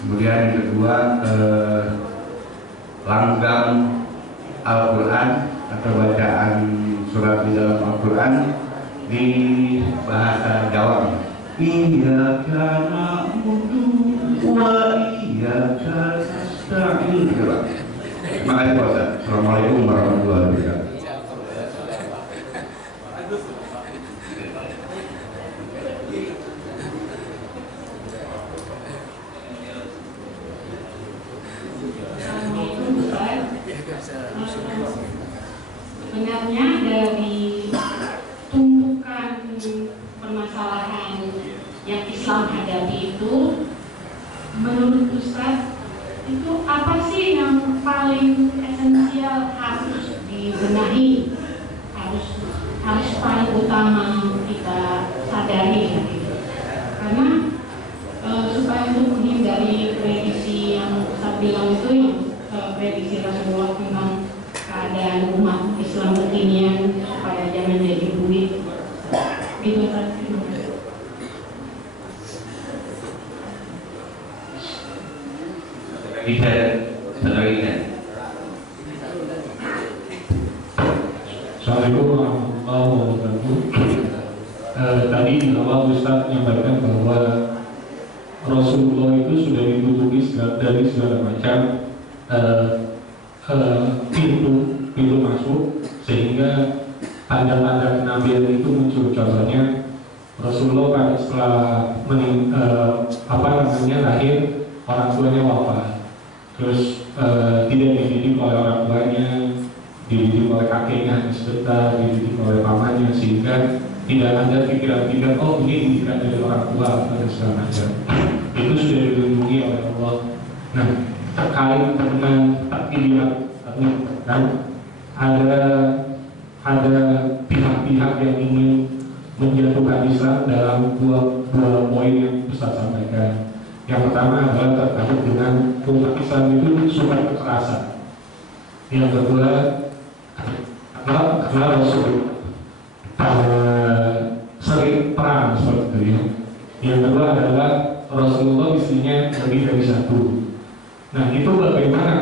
Kemudian yang kedua langgam Al-Quran atau bacaan surat di dalam Al-Quran di bahasa Jawa. Iyyaka na'budu wa iyyaka nasta'in. Terima kasih Pak Ustaz. Assalamualaikum warahmatullahi wabarakatuh. Sebenarnya dari tumpukan permasalahan yang Islam hadapi itu, menurut Ustaz, itu apa sih yang paling esensial harus dibenahi, harus paling utama kita sadari gitu. Karena supaya untuk menghindari prediksi yang Ustaz bilang itu, yang prediksi Rasulullah tentang keadaan umat Islam kekinian supaya jangan jadi buit gitu kan. Bisa Assalamualaikum warahmatullahi wabarakatuh. Tadi di awal Ustaz menyampaikan bahwa Rasulullah itu sudah ditutupi dari segala macam pintu masuk, sehingga tanda-tanda kenabian itu muncul. Contohnya Rasulullah setelah lahir, orang tuanya wafat, terus tidak dididik oleh orang tuanya, dididik oleh kakeknya sebentar, dididik oleh pamannya, sehingga tidak ada pikiran-pikiran oh ini didikan dari orang tua atau segala macam. Itu sudah dilindungi oleh Allah. Nah, terkait dengan takdiriyat, kan ada pihak-pihak yang ingin menjatuhkan Islam dalam dua poin yang Ustaz sampaikan. Yang pertama adalah terkait dengan umat Islam itu suka kekerasan. Yang kedua karena Rasul sering perang seperti itu ya. Yang kedua adalah Rasulullah istrinya lebih dari satu. Nah itu bagaimana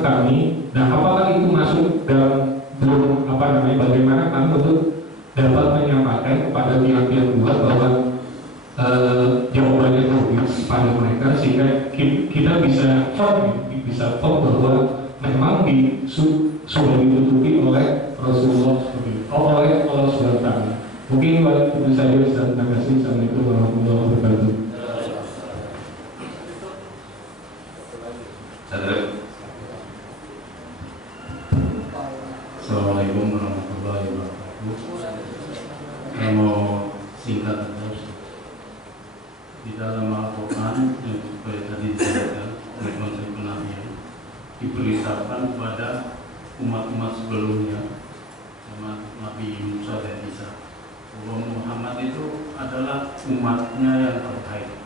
kami dan apakah itu masuk dalam bagaimana kami untuk dapat menyampaikan kepada pihak-pihak luar bahwa jawabannya logis pada mereka, sehingga kita bisa firm bahwa memang sudah ditutupi oleh Rasulullah oleh Allah SWT. Mungkin waktu saja Ustaz. Terima kasih. Assalamualaikum warahmatullahi wabarakatuh. Assalamualaikum warahmatullahi wabarakatuh. Saya mau singkat terus. Di dalam Al-Quran yang seperti tadi disebutkan oleh konsep penabian diberitakan kepada umat-umat sebelumnya, sama Nabi Musa dan Isa, bahwa Muhammad itu adalah umatnya yang terbaik.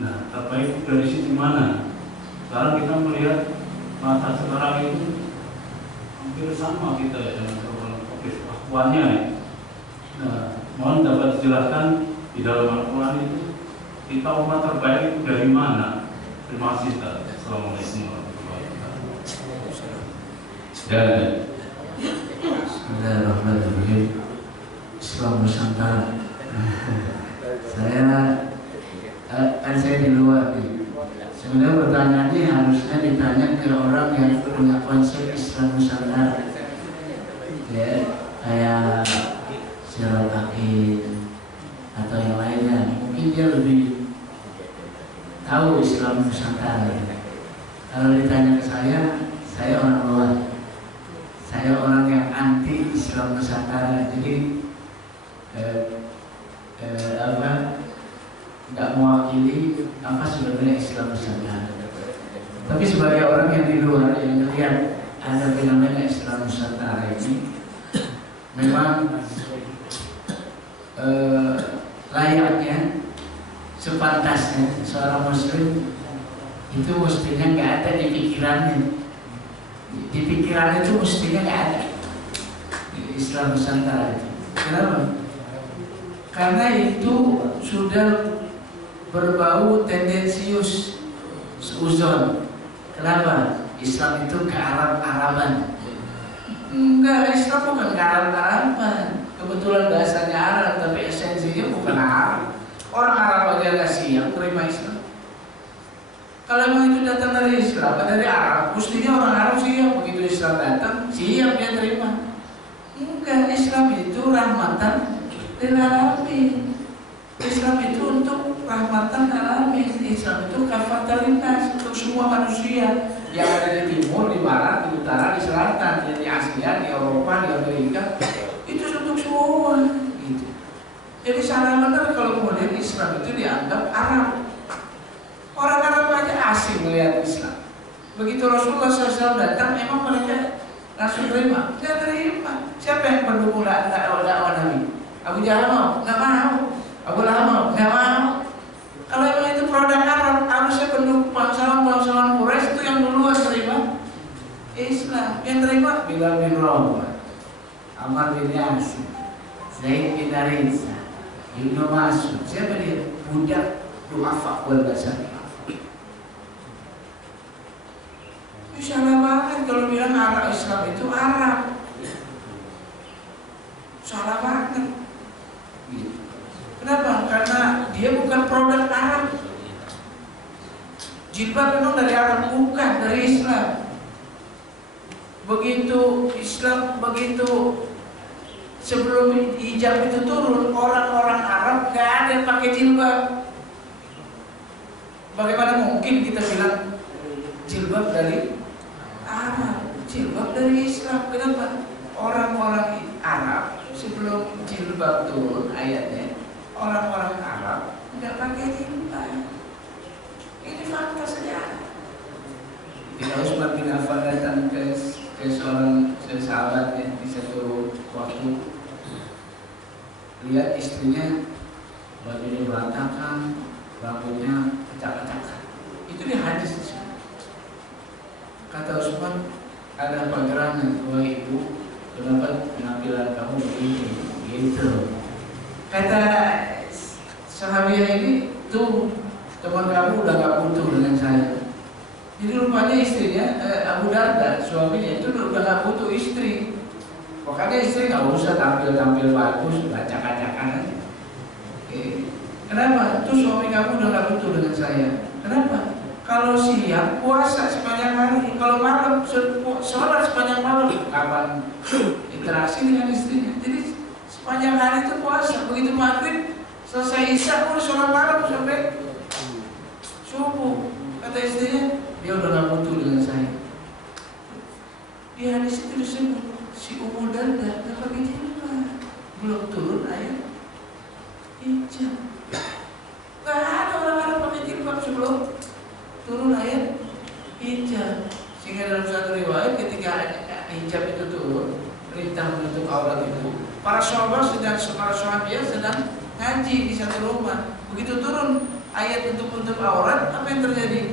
Nah, terbaik dari sisi mana? Sekarang kita melihat masa sekarang itu hampir sama kita ya dengan perlakuannya. Nah, mohon dapat dijelaskan di dalam Al-Quran itu kita umat terbaik dari mana? Terima kasih. Assalamualaikum warahmatullahi wabarakatuh. Dan Bismillahirrahmanirrahim. Islam Nusantara. Saya di luar nih. Sebenarnya pertanyaannya harusnya ditanya ke orang yang punya konsep Islam Nusantara. Ya, kayak Sirul Hakim atau yang lainnya. Mungkin dia lebih tahu Islam Nusantara. Kalau ditanya ke saya orang luar. Saya orang yang anti Islam Nusantara. Jadi nggak mewakili apa sebenarnya Islam Nusantara. Tapi sebagai orang yang di luar yang melihat ada fenomena Islam Nusantara ini, memang layaknya sepantasnya seorang Muslim itu mestinya nggak ada di pikirannya. Di pikirannya itu mestinya nggak ada Islam Nusantara itu. Kenapa? Karena itu sudah berbau tendensius seuzon. Kenapa? Islam itu ke Arab-Araban. Enggak, Islam bukan ke Arab-Araban. Kebetulan bahasanya Arab, tapi esensinya bukan Arab. Orang Arab aja nggak siap terima Islam. Kalau memang itu datang dari Islam, dari Arab, mestinya orang Arab siap. Begitu Islam datang, siap dia terima. Enggak, Islam itu rahmatan lil alamin. Islam itu untuk rahmatan alamin. Islam itu kafatalitas untuk semua manusia yang ada di timur, di barat, di utara, di selatan, di Asia, di Eropa, di Amerika. Itu untuk semua. Gitu. Jadi salah benar kalau kemudian Islam itu dianggap Arab. Orang Arab aja asing melihat Islam. Begitu Rasulullah SAW datang, emang mereka langsung terima? Tidak terima. Siapa yang mendukung dakwah Nabi? Abu Jahal mau? Nggak mau. Abu Lahab mau? Nggak mau. Kalau emang itu produk Arab, harusnya pendukung bangsawan Quraisy itu yang duluan terima Islam. Yang terima Bilal bin Rabah, Ammar bin Yasir, Zaid bin Haritha, Ibnu Mas'ud. Siapa dia? Budak du'afa wal basari. Salah banget kalau bilang Arab Islam itu Arab. Salah banget. Gitu. Kenapa? Karena dia bukan produk Arab. Jilbab memang dari Arab, bukan dari Islam. Begitu Islam, begitu sebelum hijab itu turun, orang-orang Arab gak ada yang pakai jilbab. Bagaimana mungkin kita bilang jilbab dari Arab, jilbab dari Islam? Kenapa? Orang-orang Arab sebelum jilbab turun ayatnya, orang-orang Arab nggak pakai jilbab. Ini fakta sejarah. Ketika Utsman bin Affan datang ke seorang sahabatnya di satu waktu, lihat istrinya bajunya berantakan, rambutnya acak-acakan. Itu di hadis. Kata Utsman, ada apa gerangan, wahai ibu, kenapa penampilan kamu begini? Gitu. Kata sahabiah ini, tuh teman kamu udah gak butuh dengan saya. Jadi rupanya istrinya, Abu Darda, suaminya itu udah gak butuh istri. Makanya istri gak usah tampil-tampil bagus, acak-acakan aja. Kenapa? Tuh suami kamu udah gak butuh dengan saya. Kenapa? Kalau siang puasa sepanjang hari, kalau malam sholat sepanjang malam. Kapan interaksi dengan istrinya? Jadi sepanjang hari itu puasa. Begitu maghrib selesai isya pun sholat malam sampai subuh. Kata istrinya, dia udah gak butuh dengan saya. Di hadis itu disebut si Ummu Darda gak pakai jilbab, belum turun ayat hijab. Gak ada orang-orang pakai jilbab sebelum turun ayat hijab. Sehingga dalam satu riwayat ketika hijab itu turun, perintah menutup aurat itu, para sahabat sedang ngaji di satu rumah. Begitu turun ayat untuk menutup aurat, apa yang terjadi?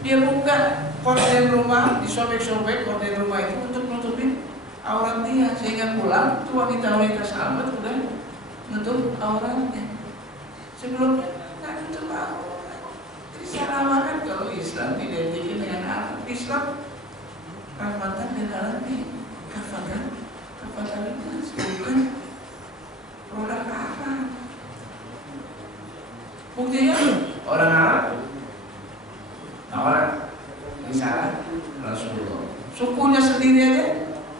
Dia buka korden rumah, disobek-sobek korden rumah itu untuk menutupi aurat dia, sehingga pulang tuh wanita-wanita sahabat udah menutup auratnya. Sebelumnya nggak menutup aurat. Salah banget kalau Islam identikin dengan Arab. Islam rahmatan lil alamin, kafatalitas, bukan produk Arab. Buktinya orang Arab, orang misalnya Rasulullah, sukunya sendiri aja.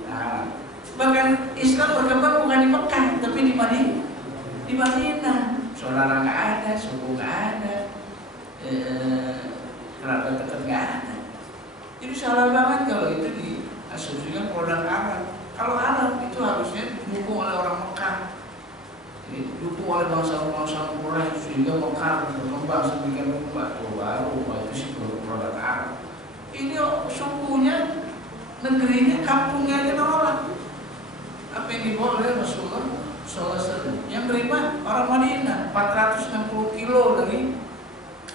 Nah, bahkan Islam berkembang bukan di Mekah, tapi di Madinah. Saudara nggak ada, suku nggak ada. Kerabat dekat nggak ada. Jadi salah banget kalau itu diasumsikan produk Arab. Kalau Arab itu harusnya didukung oleh orang Mekah, didukung oleh bangsa-bangsa Quraisy sehingga Mekah berkembang sedemikian rupa. Baru itu sih produk Arab. Ini sukunya, negerinya, kampungnya aja nolak. Apa yang dibawa oleh Rasulullah SAW? Yang terima orang Madinah, 460 kilo dari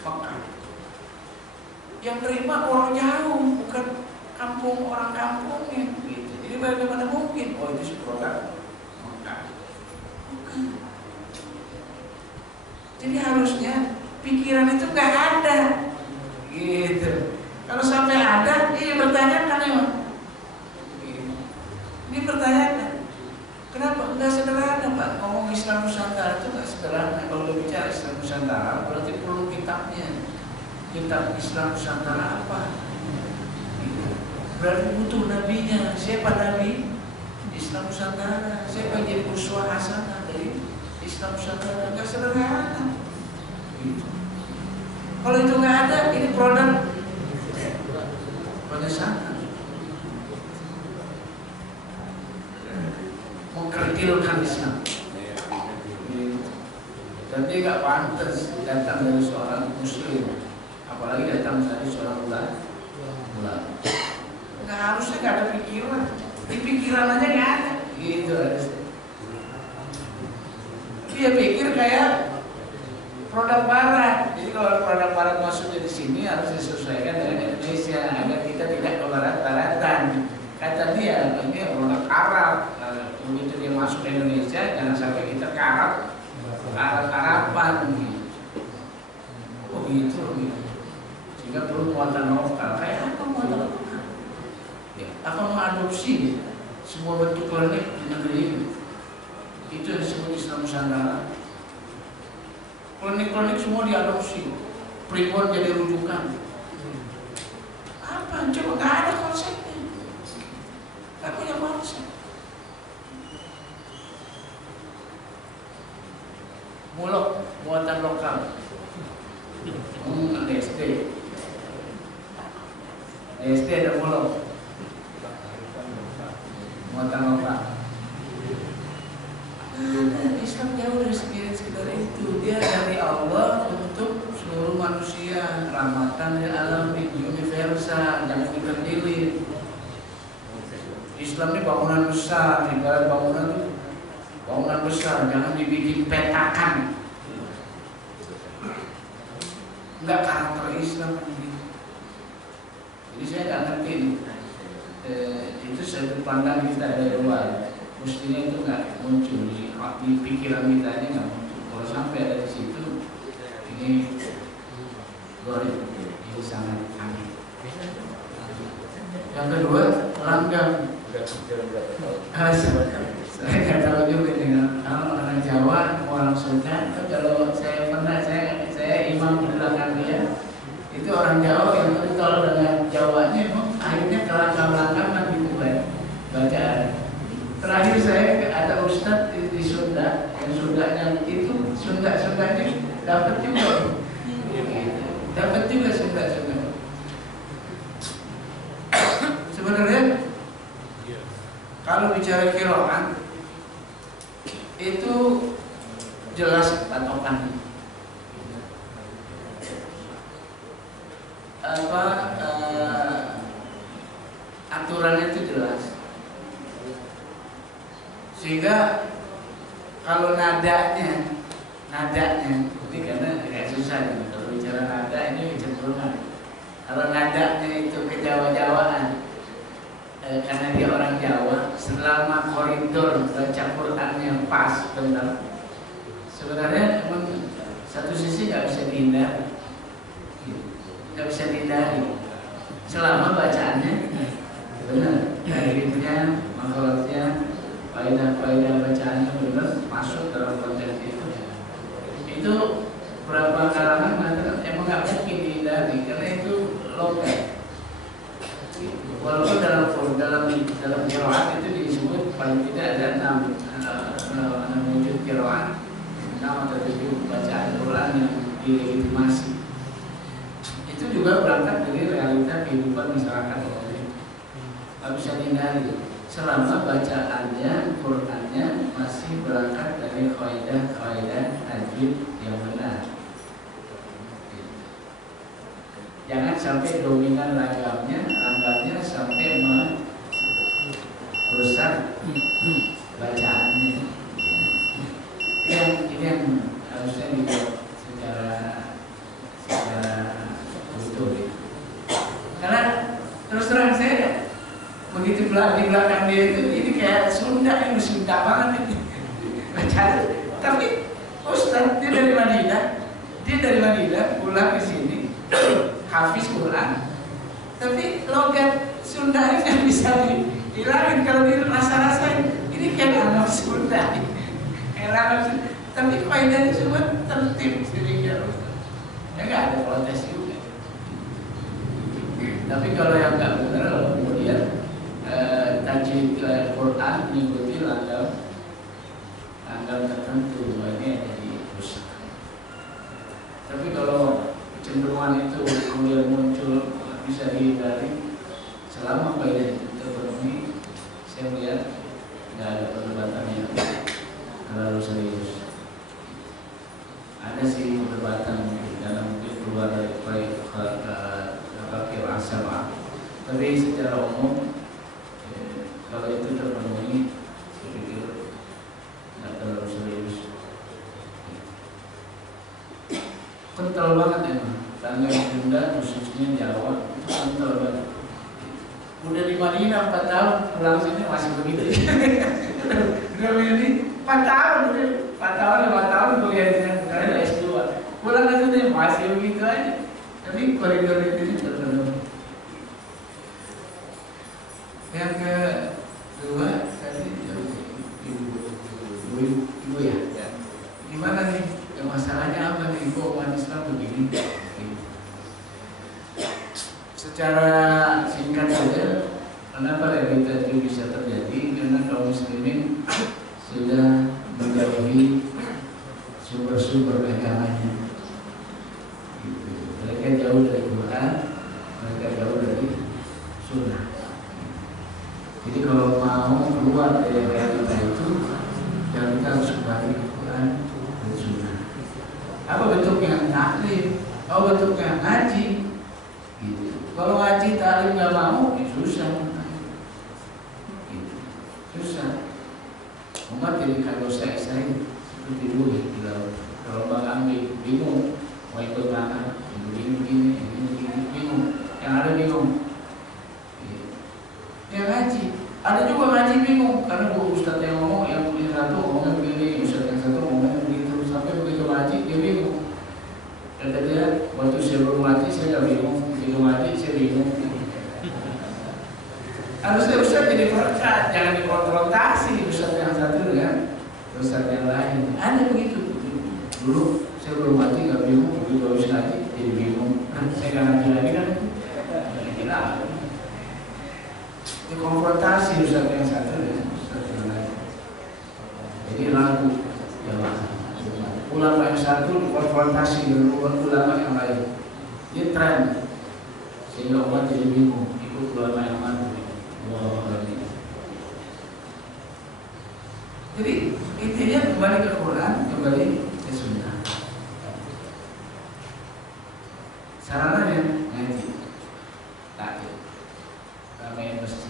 Mekah. Yang terima orang jauh, bukan kampung, orang kampungnya gitu. Jadi bagaimana mungkin? Oh, itu produk Mekah. Bukan. Jadi harusnya pikiran itu nggak ada gitu. Kalau sampai ada, ini bertanyakan emang. Ini pertanyaan, kenapa nggak sederhana Pak? Ngomong Islam Nusantara itu nggak sederhana. Kalau udah bicara Islam Nusantara, berarti perlu kitabnya. Kitab Islam Nusantara apa? Berarti butuh nabinya. Siapa nabi? Islam Nusantara. Siapa yang jadi uswah hasanah dari Islam Nusantara? Nggak sederhana. Kalau itu nggak ada, ini produk penyesalan. Mengkerdilkan Islam. Dan dia nggak pantas datang dari seorang Muslim, apalagi datang dari seorang ulama. Nggak harusnya nggak ada pikiran. Di pikiran aja nggak ada. Gitu harusnya. Dia pikir kayak produk barat. Jadi kalau produk barat masuk dari sini harus disesuaikan dengan Indonesia agar kita tidak ke barat-baratan. Kata dia, ini produk Arab. Begitu dia masuk ke Indonesia, jangan sampai kita ke Arab-Araban. Oh gitu. Sehingga perlu muatan lokal. Kayak apa muatan lokal? Ya, akan mengadopsi semua bentuk klinik di negeri ini. Itu yang disebut Islam Nusantara. Klinik-klinik semua diadopsi. Primbon jadi rujukan. Apa? Coba nggak ada konsepnya. Nggak punya konsep. Mulok muatan lokal. SD ada mulok muatan lokal. Islam jauh dari sekedar itu. Dia dari Allah untuk seluruh manusia, rahmatan lil alamin, universal, jangan dikerdilin. Islam ini bangunan besar, ibarat bangunan besar, jangan dibikin petakan. Enggak karakter Islam ini. Jadi saya nggak ngerti itu satu pandang kita dari luar. Mestinya itu nggak muncul di pikiran kita ini, nggak muncul. Kalau sampai ada di situ, ini goreng, ini sangat aneh. Yang kedua, langgam. Saya nggak tahu juga dengan orang Jawa, orang Sunda. Kalau saya pernah, saya imam di belakang dia, itu orang Jawa yang kental dengan Jawanya, akhirnya kelangkam-langkaman gitu bacaan. Terakhir saya ada ustadz di Sunda, yang Sundanya itu Sundanya dapat juga, dapat juga Sunda. Sebenarnya kalau bicara qiraat itu jelas patokan. Aturannya itu jelas. Sehingga kalau nadanya ini karena agak susah nih, kalau bicara nada ini cenderungan. Kalau nadanya itu kejawa-jawaan, karena dia orang Jawa, selama koridor baca Qurannya pas, benar. Sebenarnya emang satu sisi nggak bisa dihindari, selama bacaannya benar, akhirnya makolotnya, faidah bacaannya benar, masuk dalam konteks itu. Itu berapa kalangan mengatakan emang nggak mungkin dihindari karena itu lokal. Walaupun dalam qiraat itu disebut paling tidak ada 6 wujud qiraat, 6 atau 7 bacaan Quran yang dilegitimasi. Itu juga berangkat dari realita kehidupan masyarakat waktu itu. Tidak bisa dihindari selama bacaannya, Qurannya masih berangkat dari kaidah tajwid yang benar. Jangan sampai dominan ragamnya di belakang dia itu ini kayak Sunda, yang Sunda banget ini. Tapi Ustaz dia dari Madinah pulang ke sini, hafiz Quran. Tapi logat Sunda ini kan bisa dihilangin kalau dia rasa-rasain. Ini kayak anak Sunda, tapi kaidahnya cuma tertib sedikit. Ya nggak ada protes juga. Tapi kalau yang nggak benar, kalau kemudian tajwid Quran mengikuti langgam tertentu, ini jadi rusak. Tapi kalau kecenderungan itu kemudian muncul bisa dihindari selama kaidah itu terpenuhi, saya melihat nggak ada perdebatan yang terlalu serius. Ada sih perdebatan dalam mungkin keluar dari kira sama, tapi secara umum kalau itu terpenuhi, saya pikir nggak terlalu serius. Kental banget emang, tangga Sunda khususnya Jawa itu kental banget. Udah di Madinah 4 tahun, pulang sini masih begitu. Udah begini 4 tahun, 5 tahun kuliahnya, karena S2. Pulang ke sini masih begitu aja. Tapi koridor itu terpenuhi. Yang kedua tadi ibu ya. Gimana nih? Masalahnya apa nih? Kok umat Islam begini? Secara singkat saja, kenapa realita itu bisa terjadi? Karena kaum muslimin sudah menjauhi sumber-sumber agamanya. Mereka jauh dari Quran, mereka jauh dari Sunnah. Jadi kalau mau keluar dari realita itu, dan kita harus kembali ke Quran dan Sunnah. Apa bentuknya? Taklim. Apa bentuknya? Ngaji. Gitu. Kalau ngaji taklim nggak mau, ya susah. Gitu. Susah. Umat jadi kalau saya seperti dulu di laut. Kalau Bang Ambi bingung mau ikut makan, begini, bingung. Yang ada bingung. Yang ngaji, ada juga ngaji bingung karena guru ustadz yang ngomong, yang satu ngomongnya begini, ustadz yang satu ngomongnya begitu, sampai begitu ngaji dia bingung. Kata dia, waktu sebelum ngaji saya nggak bingung, begitu ngaji saya bingung. Harusnya ustadz jadi perkat, jangan dikonfrontasi ustadz yang satu dengan ustadz yang lain. Ada begitu. Dulu saya belum ngaji nggak bingung, begitu habis ngaji jadi bingung. Saya nggak ngaji lagi kan? Gila. Konfrontasi ustaz yang satu dengan ustaz yang lain. Jadi ragu jamaah. Ulama yang satu konfrontasi dengan ulama yang lain. Ini tren sehingga umat jadi bingung ikut ulama yang mana. Jadi intinya kembali ke Quran, kembali ke Sunnah. Sarannya ngaji, taklim, ramai masjid.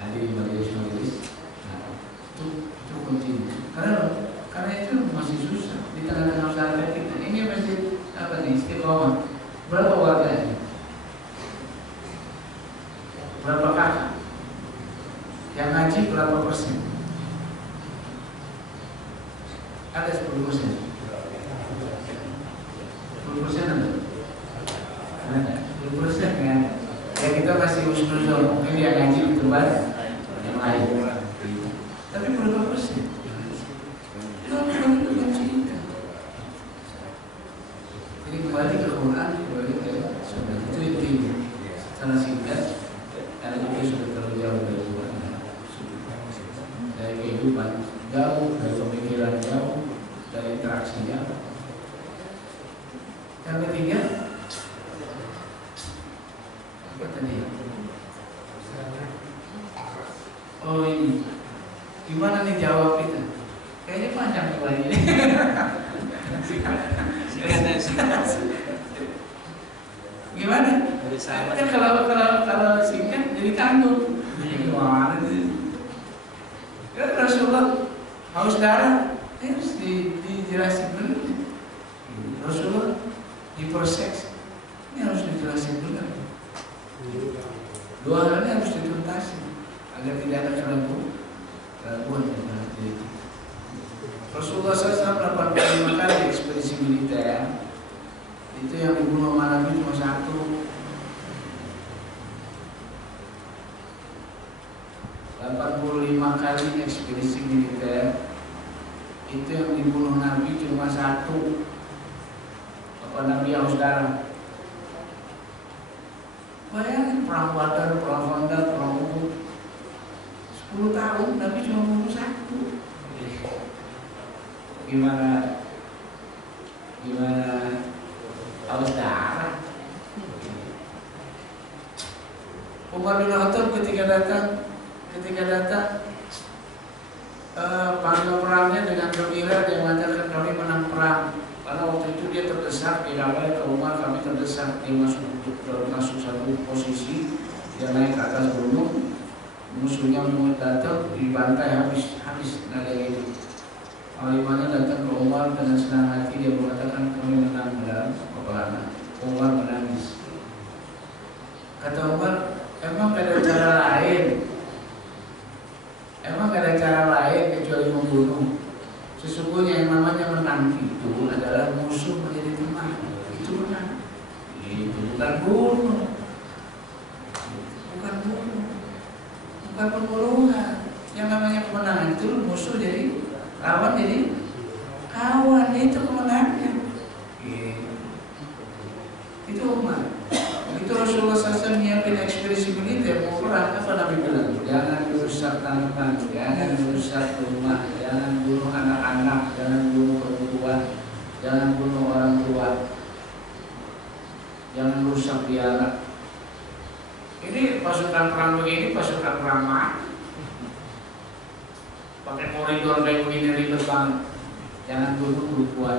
Hadir di majelis-majelis, nah, itu kuncinya. Karena itu masih susah di tengah-tengah masyarakat kita. Ini masih apa nih, istiqomah. Berapa warganya? Berapa kakak? Yang ngaji berapa persen? Ada 10%. 10% ada? Ada. 10% kan? Ya kita masih usul-usul, mungkin yang ngaji itu banyak. Yang lain, tapi berapa persen? Itu cinta. Jadi kembali ke Quran, kembali ke Sunnah. Itu intinya. Secara singkat, karena kita sudah terlalu jauh dari Quran, dari kehidupan jauh, dari pemikiran jauh, dari interaksi jauh. Yang ketiga, apa tadi? Oh ini, gimana nih jawab kita? Kayaknya panjang kembali ini. Gimana? Kan kalau singkat jadi tanggung. Gimana sih? Kan Rasulullah haus darah harus dijelasin dulu. Rasulullah diproses, ini harus dijelasin dulu. Dua hal ini harus dituntaskan. agar tidak ada keraguan dalam hati. Rasulullah SAW 85 kali ekspedisi militer. Itu yang dibunuh sama Nabi cuma satu. 85 kali ekspedisi militer. Itu yang dibunuh Nabi cuma satu. Apa Nabi haus darah. Bayangin perang Badar, perang Khandaq, perang Uhud. 10 tahun Nabi cuma bunuh satu. Gimana haus darah. Umar bin Khattab ketika datang panggil perangnya dengan gembira, dia mengatakan kami menang perang. Karena waktu itu dia terdesak, dia kembali ke rumah, kami terdesak, dia masuk satu posisi, dia naik ke atas gunung, musuhnya mau datang, dibantai habis naga itu. Panglimanya datang ke Umar dengan senang hati, dia mengatakan kami menang dalam peperangan. Umar menangis. Kata Umar, emang gak ada cara lain? Emang gak ada cara lain kecuali membunuh? Sesungguhnya yang namanya menang itu adalah musuh menjadi teman. Itu menang. Itu bukan bunuh. Bukan pembunuhan. Yang namanya kemenangan itu musuh jadi lawan jadi kawan. Itu kemenangan. Itu Umar. Itu Rasulullah SAW menyiapkan ekspedisi militer mau perang. Apa Nabi bilang? Jangan rusak tanaman, jangan rusak rumah, jangan bunuh anak-anak, jangan bunuh perempuan, jangan bunuh orang tua, jangan rusak biara. Ini pasukan perang begini, pasukan perang mati. Pakai koridor kayak begini ribet banget. Jangan bunuh perempuan,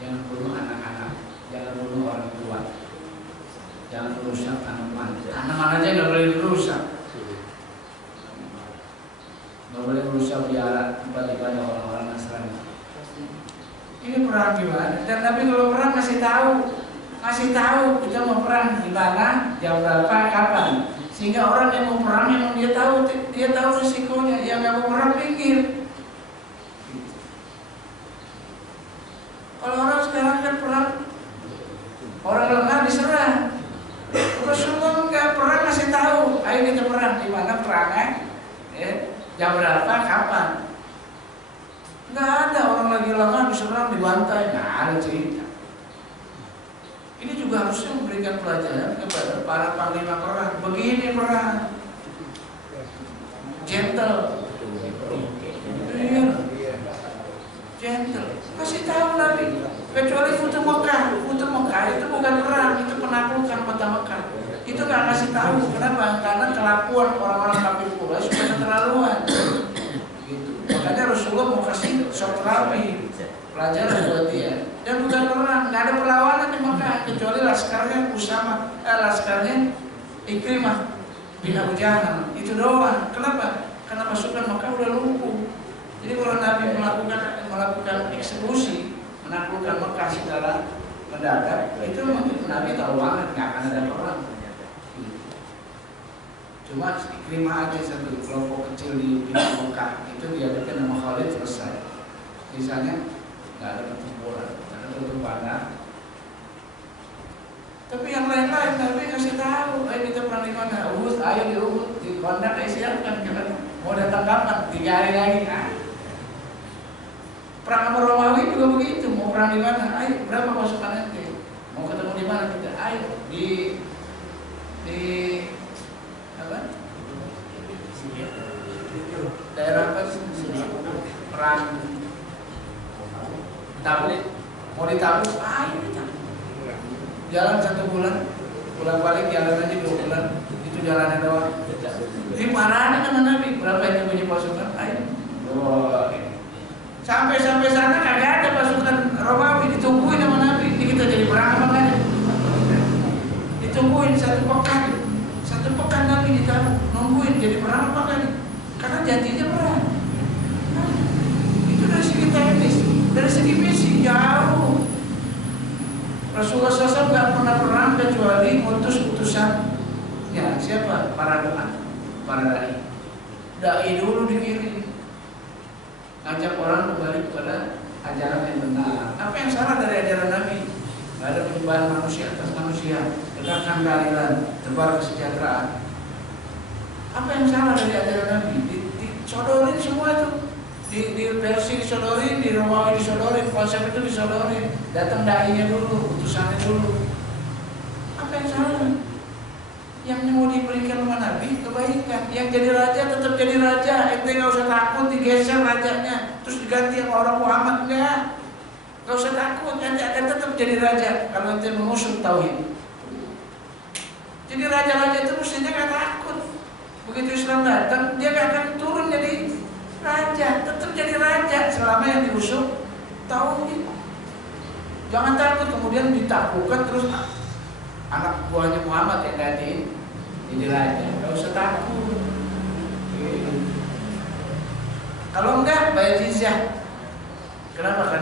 jangan bunuh anak-anak, jangan bunuh orang tua. Jangan rusak tanaman. Tanaman aja nggak boleh dirusak. Nggak boleh merusak biara tempat ibadah orang-orang Nasrani. Ini perang gimana? Dan Nabi kalau perang ngasih tahu kita mau perang di mana, jam berapa, kapan. Sehingga orang yang mau perang memang dia tahu risikonya. Yang nggak mau perang pinggir. Kalau orang sekarang kan perang, orang lengah diserang. Rasulullah nggak pernah ngasih tahu, ayo kita perang di mana perangnya, jam berapa, kapan. Nggak ada orang lagi lengah diserang dibantai, nggak ada cerita. Ini juga harusnya memberikan pelajaran kepada para panglima perang. Begini perang, gentle, gentle. Kasih tahu Nabi. Kecuali Futuh Mekah itu bukan perang, itu penaklukan kota Mekah. Itu nggak kasih tahu. Kenapa? Karena kelakuan orang-orang kafir Quraisy sudah keterlaluan. Gitu. Makanya Rasulullah mau kasih shock terapi, pelajaran buat dia. Dan bukan perang, nggak ada perlawanan di Mekah kecuali laskarnya Ikrimah bin Abu Jahal. Itu doang. Kenapa? Karena pasukan Mekah udah lumpuh. Jadi kalau Nabi melakukan eksekusi, menaklukkan Mekah secara mendadak, itu Nabi tahu banget nggak akan ada perang. Cuma Ikrimah aja satu kelompok kecil di Mekah itu diadakan nama Khalid selesai. Sisanya nggak ada pertempuran, nggak ada pertempuran. Tapi yang lain-lain Nabi kasih tahu, ayo kita perang di mana? Uhud, ayo di Uhud, di Khandaq, siapkan kita mau datang kapan? 3 hari lagi. Perang sama Romawi juga begitu, mau perang di mana? Ayo, berapa pasukan nanti? Mau ketemu di mana kita? Ayo di apa? Daerah apa sih? Perang Tabuk. Mau di Tabuk? Ayo Tabuk. Jalan 1 bulan, pulang balik jalan aja 2 bulan. Itu jalannya doang. Di mana sama Nabi? Berapa yang punya pasukan? Ayo. Sampai sana kagak ada pasukan Romawi, ditungguin sama Nabi. Ini kita jadi perang apa kan? Ditungguin 1 pekan Nabi ditaruh, nungguin jadi perang apa kan? Karena janjinya perang. Itu dari segi teknis, dari segi misi jauh. Rasulullah SAW nggak pernah perang kecuali utus utusan. Ya siapa? Para dai. dai dulu dikirim, ngajak orang kembali kepada ajaran yang benar. Apa yang salah dari ajaran Nabi? Gak ada penyembahan manusia atas manusia, tegakkan keadilan, tebar kesejahteraan. Apa yang salah dari ajaran Nabi? Disodorin semua itu, di versi disodorin, di Romawi disodorin, konsep itu disodorin. Datang dai-nya dulu, utusannya dulu. Apa yang salah? Yang mau diberikan sama Nabi kebaikan. Yang jadi raja tetap jadi raja. Ente nggak usah takut digeser rajanya, terus diganti sama orang Muhammad, enggak. Nggak usah takut, ente akan tetap jadi raja kalau ente mengusung tauhid. Jadi raja-raja itu mestinya nggak takut. Begitu Islam datang, dia nggak akan turun jadi raja, tetap jadi raja selama yang diusung tauhid. Jangan takut kemudian ditaklukkan terus anak buahnya Muhammad yang gantiin jadi raja. Gak usah takut. Kalau enggak bayar jizyah. Kenapa?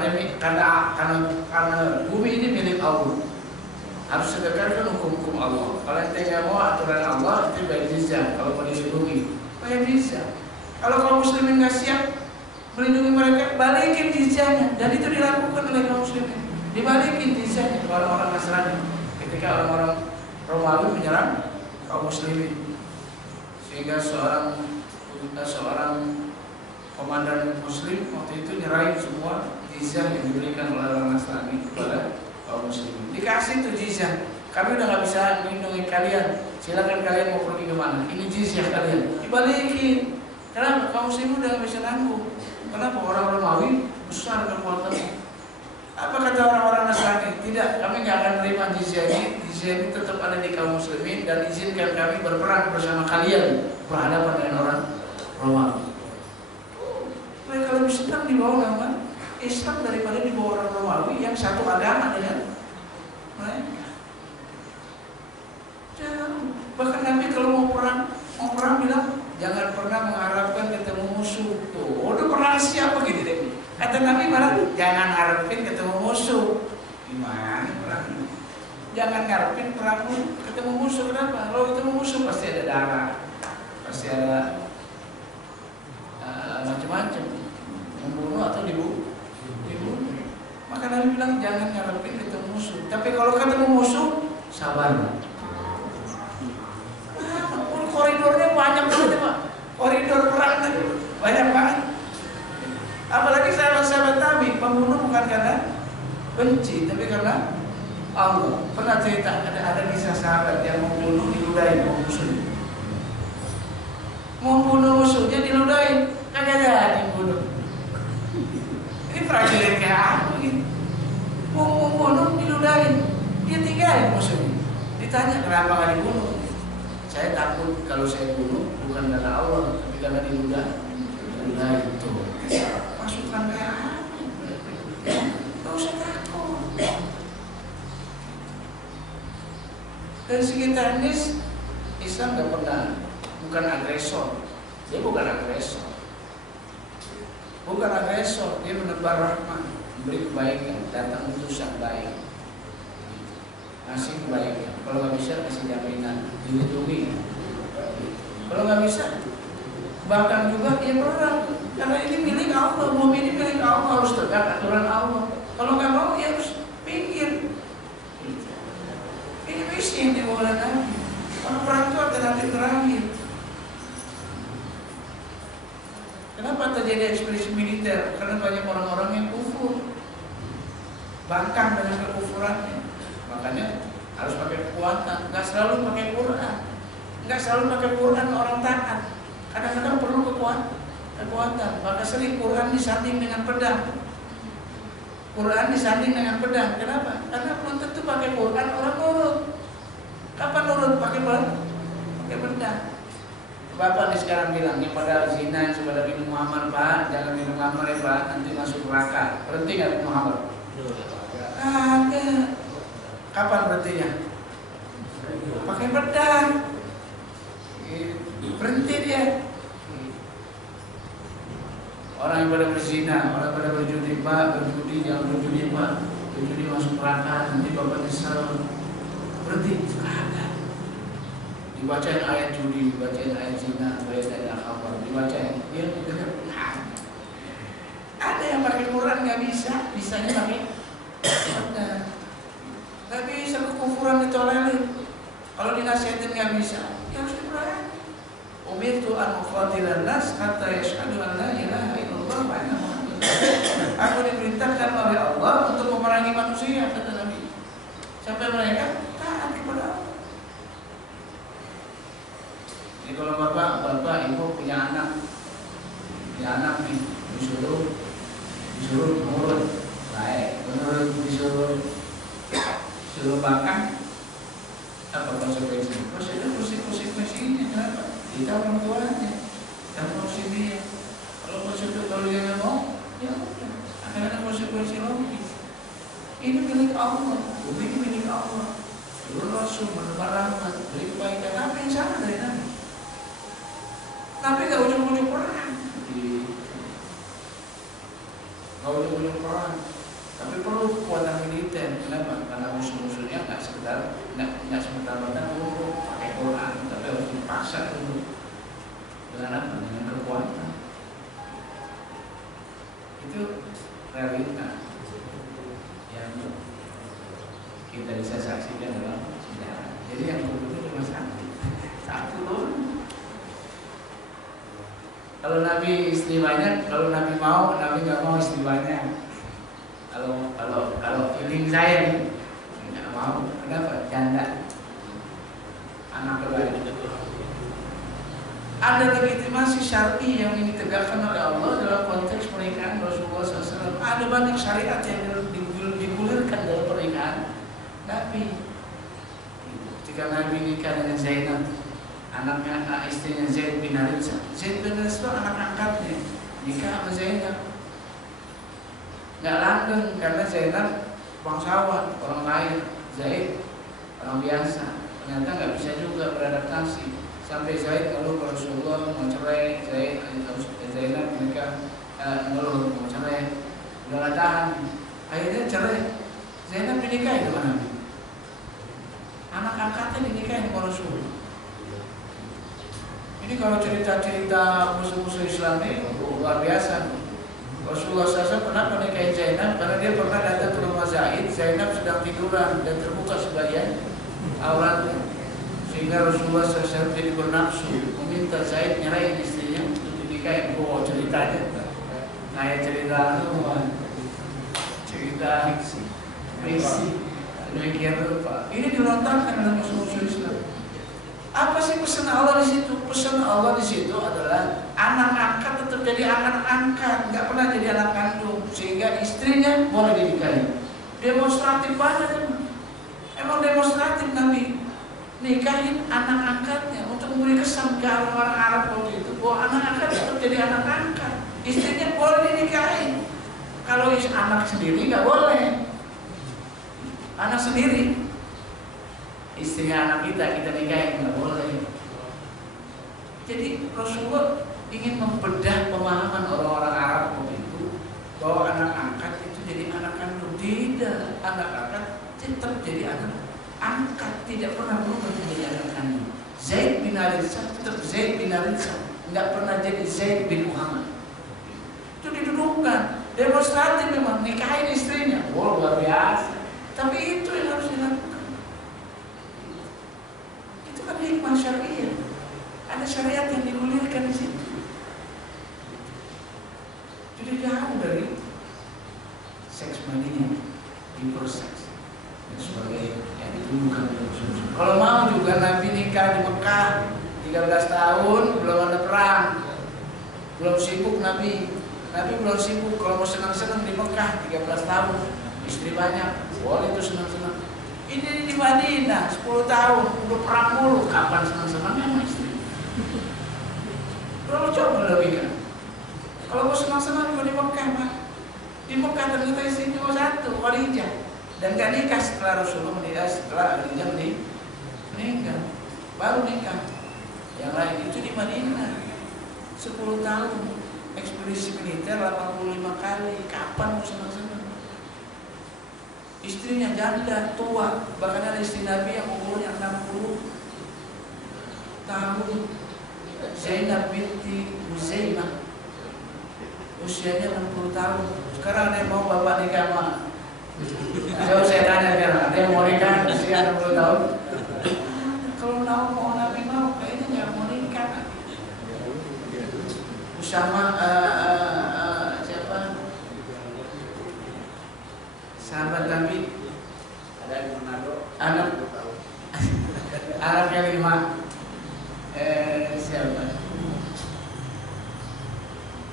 Karena bumi ini milik Allah. Harus tegakkan hukum-hukum Allah. Kalau ente nggak mau aturan Allah, itu bayar jizyah. Kalau mau dilindungi, bayar jizyah. Kalau kaum muslimin nggak siap melindungi mereka, balikin jizyahnya. Dan itu dilakukan oleh kaum muslimin. Dibalikin jizyahnya ke orang-orang Nasrani. Ketika orang-orang Romawi menyerang kaum muslimin, sehingga seorang komandan muslim waktu itu nyerahin semua jizyah yang diberikan oleh orang Nasrani kepada kaum muslimin. Dikasih tuh jizyah, kami udah nggak bisa melindungi kalian, silakan kalian mau pergi kemana, ini jizyah kalian, dibalikin. Kenapa? Kaum muslimin udah nggak bisa nanggung. Kenapa? Orang Romawi besar kekuatannya. Apa kata orang-orang Nasrani? Tidak, kami nggak akan terima jizyah ini. Jizyah ini tetap ada di kaum muslimin dan izinkan kami berperang bersama kalian berhadapan dengan orang Romawi. Mereka lebih senang dibawa nama Islam daripada dibawa orang Romawi yang satu agama dengan mereka. Bahkan Nabi kalau mau perang bilang jangan pernah mengharapkan ketemu musuh. Tuh, udah pernah siapa gitu deh. Kata Nabi malah jangan harapin ketemu musuh. Gimana perang? Jangan ngarepin perang ketemu musuh. Kenapa? Kalau ketemu musuh pasti ada darah, pasti ada macam-macam, membunuh atau dibunuh. Maka Nabi bilang jangan ngarepin ketemu musuh. Tapi kalau ketemu musuh, sabar. Koridornya banyak banget Pak. Koridor perang banyak banget. Apalagi sahabat-sahabat Nabi, pembunuh bukan karena benci, tapi karena Allah. Pernah cerita ada kisah sahabat yang membunuh diludahin musuhnya. Membunuh musuhnya diludahin, kagak jadi bunuh. Ini prajurit kayak apa gitu? Mau membunuh diludahin, dia tinggalin musuhnya. Ditanya kenapa nggak dibunuh? Saya takut kalau saya bunuh bukan karena Allah, tapi karena diludahin. Itu masukan kayak apa? Gak usah takut. Dari segi teknis Islam gak pernah, bukan agresor. Dia bukan agresor. Bukan agresor, dia menebar rahmat, memberi kebaikan, datang utusan baik, ngasih kebaikan. Kalau nggak bisa kasih jaminan, dilindungi. Kalau nggak bisa, bahkan juga dia perang. Karena ini milik Allah, bumi ini milik Allah, harus tegak aturan Allah. Kalau nggak mau, dia harus pinggir. Ini misi yang dimulai Nabi. Kalau perang itu alternatif terakhir. Kenapa terjadi ekspedisi militer? Karena banyak orang-orang yang kufur, bangkang dengan kekufurannya. Makanya harus pakai kekuatan. Nggak selalu pakai Quran. Nggak selalu pakai Quran orang taat. Kadang-kadang perlu kekuatan. Maka sering Quran disanding dengan pedang. Quran disanding dengan pedang. Kenapa? Karena belum tentu pakai Quran orang nurut. Kapan nurut? Pakai pedang. Bapak nih sekarang bilang, yang pada zina, yang pada minum Muhammad, Pak, jangan minum Muhammad ya Pak, nanti masuk neraka. Berhenti nggak minum Muhammad? Kagak. Kapan berhentinya? Pakai pedang. Berhenti dia. Orang yang pada berzina, orang yang pada berjudi, Pak, berjudi, jangan berjudi Pak, berjudi masuk neraka, nanti Bapak nyesel. Berhenti. Kagak. dibacain ayat judi, dibacain ayat zina, dibacain ayat khamar, dibacain dia dengar. Ada yang pakai Quran nggak bisa, bisanya pakai Quran. Nggak bisa kekufuran ditolerir. Kalau dinasihatin nggak bisa, ya harus diperangi. Umirtu an uqatilan nas hatta yashhadu an la ilaha illallah wa anna Muhammadar Rasulullah. Aku diperintahkan oleh Allah untuk memerangi manusia, kata Nabi, sampai mereka taat kepada Allah. Jadi kalau bapak ibu punya anak nih, disuruh menurut baik, disuruh makan, apa konsekuensinya? Konsekuensinya kenapa? Kita orang tuanya, kita manusia dia. Kalau dia nggak mau, ya udah, akan ada konsekuensi logis. Ini milik Allah, bumi ini milik Allah. Turun Rasul, menebar rahmat, beri kebaikan. Apa yang salah dari Nabi? Nabi nggak ujung-ujung perang, nggak ujung-ujung perang. Tapi perlu kekuatan militer. Kenapa? Karena musuh-musuhnya nggak semata-mata pakai Quran, tapi harus dipaksa dulu. Dengan apa? Dengan kekuatan. Itu realita yang kita bisa saksikan dalam sejarah. Jadi yang berbeda cuma satu loh. Kalau Nabi istri banyak, kalau Nabi mau, Nabi nggak mau istri banyak. Kalau feeling saya nih, nggak mau. Kenapa? Janda, anak keluarga. Ada legitimasi syar'i yang ditegakkan oleh Allah dalam konteks pernikahan Rasulullah SAW. Ada banyak syariat yang digulirkan dalam pernikahan Nabi. Ketika Nabi nikah dengan Zainab, istrinya Zaid bin Haritsah. Zaid bin Haritsah itu anak angkatnya, nikah sama Zainab. Nggak langgeng karena Zainab bangsawan, orang lain. Zaid orang biasa, ternyata nggak bisa juga beradaptasi. Sampai Zaid lalu Rasulullah mau cerai, Zainab menikah ngeluh mau cerai, udah nggak tahan, akhirnya cerai. Zainab dinikahi dengan Nabi, anak angkatnya dinikahi dengan Rasulullah. Ini kalau cerita-cerita musuh-musuh Islam ini luar biasa. Rasulullah SAW pernah menikahi Zainab karena dia pernah datang ke rumah Zaid. Zainab sedang tiduran dan terbuka sebagian auratnya, sehingga Rasulullah SAW jadi bernafsu meminta Zaid nyerahin istrinya untuk dinikahi. Oh, ceritanya kayak cerita fiksi demikian rupa. Ini dilontarkan oleh musuh-musuh Islam. Apa sih pesan Allah di situ? Pesan Allah di situ adalah anak angkat tetap jadi anak angkat, nggak pernah jadi anak kandung, sehingga istrinya boleh dinikahi. Demonstratif banget, emang demonstratif Nabi nikahin anak angkatnya untuk memberi kesan ke orang-orang Arab waktu itu bahwa anak angkat tetap jadi anak angkat, istrinya boleh dinikahi. Kalau anak sendiri nggak boleh, anak sendiri. Istrinya anak kita nikahin nggak boleh. Jadi Rasulullah ingin membedah pemahaman orang-orang Arab waktu itu bahwa anak angkat itu jadi anak kandung. Tidak, anak angkat tetap jadi anak angkat, tidak pernah berubah menjadi anak kandung. Zaid bin Haritsah tetap Zaid bin Haritsah, nggak pernah jadi Zaid bin Muhammad. Itu didudukkan, demonstratif memang nikahin istrinya, luar biasa. Tapi itu yang harus dilakukan. Ada hikmah syariah, ada syariat yang digulirkan di situ. Jadi jauh dari seks mania, hiperseks, dan sebagainya yang dituduhkan oleh Rasulullah. Kalau mau juga Nabi nikah di Mekah 13 tahun, belum ada perang, belum sibuk Nabi belum sibuk. Kalau mau senang-senang di Mekah 13 tahun, istri banyak, boleh itu senang-senang. Ini di Madinah 10 tahun, udah perang mulu, kapan senang-senangnya sama istri? Kalau coba lebih kan, kalau mau senang-senang juga di Mekah, Pak. Di Mekah ternyata istri cuma satu, Khadijah, dan gak nikah setelah Rasulullah menikah, setelah Khadijah meninggal, baru nikah. Yang lain itu di Madinah 10 tahun, ekspedisi militer 85 kali, kapan mau senang-senang? Istrinya janda, tua, bahkan ada istri Nabi yang umurnya 60. tahun. Zainab binti Huzaimah usianya 60 tahun. Sekarang ada yang mau bapak nikah mah? Jauh saya tanya sekarang, ada yang mau nikah usia 60 tahun? Kalau mau Nabi mau, kayaknya nggak mau nikah. Usama siapa? Sahabat Nabi ada di Manado. Anaknya 5. Siapa?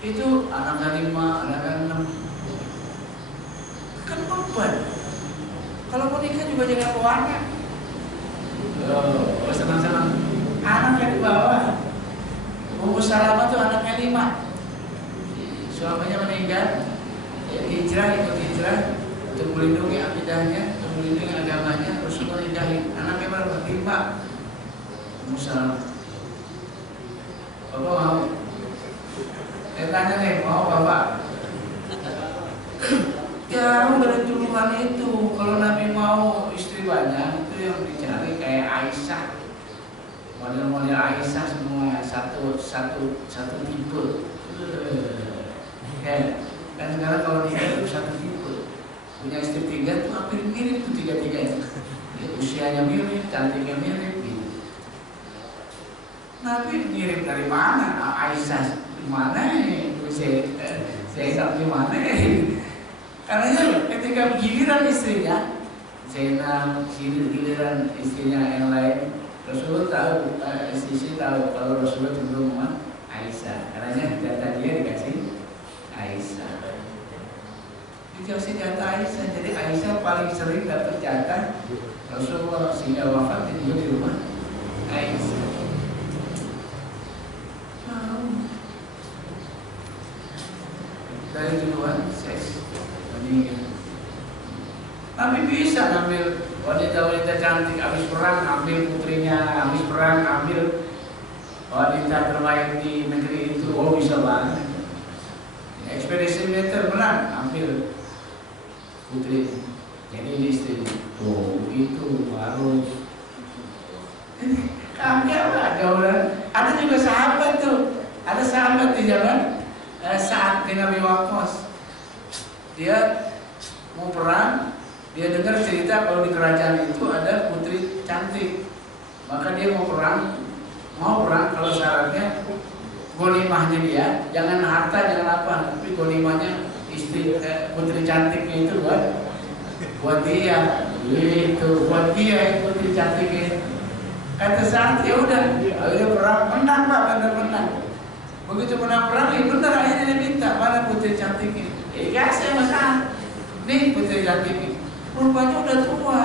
Itu anaknya 5, anaknya 6. Kan beban. Kalau mau nikah juga jangan bawa anak. Oh, senang-senang. Anaknya di bawah. Ummu Salamah tuh anaknya 5. Suaminya meninggal, ikut hijrah untuk melindungi akidahnya, untuk melindungi agamanya. Rasulullah nikahin anaknya berapa? 5. Ummu Salamah. Bapak mau? Saya tanya nih, mau bapak? Jauh dari tuduhan itu. Kalau Nabi mau istri banyak, itu yang dicari kayak Aisyah. Model-model Aisyah semua satu tipe. Dan sekarang kalau dia itu satu tipe, punya istri 3 tuh hampir mirip tuh 3-3 itu. Usianya mirip, cantiknya mirip gitu. Nabi mirip dari mana? Aisyah mana nih? Zainab di mana? Karena ketika giliran istrinya Zainab, giliran istrinya yang lain, Rasulullah tahu, istri tahu kalau Rasulullah cenderung sama Aisyah. Karena jatah dia dikasih Aisyah. Dikasih jatah Aisyah, jadi Aisyah paling sering dapat jatah Rasulullah sehingga wafat juga di rumah Aisyah. Dari tuduhan seks meninggal. Tapi bisa ngambil wanita-wanita cantik habis perang, ambil putrinya, habis perang ambil wanita terbaik di negeri itu. Oh, bisa banget. Ekspedisi militer menang, ambil putri jadi istri. Oh, begitu baru. Kagak ada orang. Ada juga sahabat tuh. Ada sahabat di zaman saat bin Abi Waqqas. Dia mau perang, dia dengar cerita kalau di kerajaan itu ada putri cantik. Maka dia mau perang kalau syaratnya ghanimahnya dia, jangan harta, jangan apa, tapi ghanimahnya istri putri cantiknya itu buat dia. Itu buat dia putri cantiknya. Kata saat ya udah, akhirnya perang menang Pak, benar-benar. Begitu menang perang, ya benar akhirnya dia minta mana putri cantiknya. Kasih masalah. Nih putri cantiknya. Rupanya udah tua.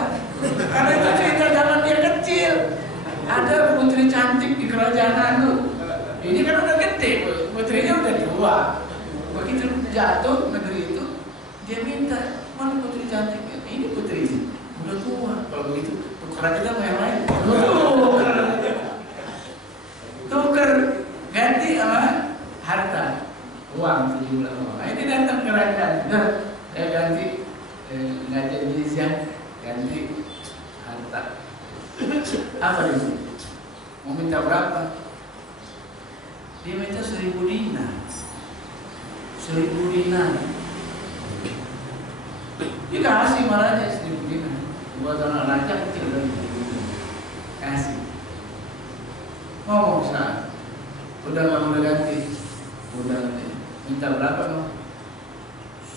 Karena itu cerita zaman dia kecil. Ada putri cantik di kerajaan itu. Ini kan udah gede, putrinya udah tua. Begitu jatuh negeri itu, dia minta mana putri cantiknya. Ini putri udah tua. Kalau begitu tukeran kita mau yang lain. Tuker ganti sama harta, uang, sejumlah uang. Nah, ini datang kerajaan, ganti jizya, ganti harta. Apa itu? Mau minta berapa? Dia minta 1000 dinar. 1000 dinar. Dia kasih malahnya 1000 dinar. Buat anak raja kecil lagi. Kasih. Ngomong saat udah kamu udah ganti, udah minta berapa no?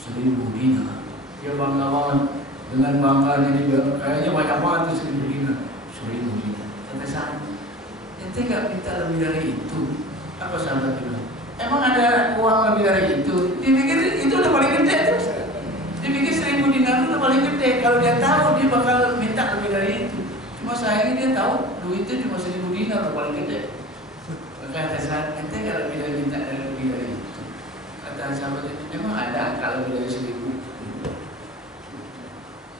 1000 dinar. Dia bangga banget dengan bangganya dia, kayaknya banyak banget tuh 1000 dinar. 1000 dinar. Kata sahabat, ente nggak minta lebih dari itu? Apa sahabat bilang? Emang ada uang lebih dari itu? Dipikir itu udah paling gede tuh. Dipikir 1000 dinar itu udah paling gede. Kalau dia tahu dia bakal minta lebih dari itu. Cuma sayangnya dia tahu duitnya cuma 1000 dinar udah paling gede. Kata sahabat, ente nggak lebih dari minta lebih dari itu. Kata sahabat, memang ada kalau lebih dari 1000.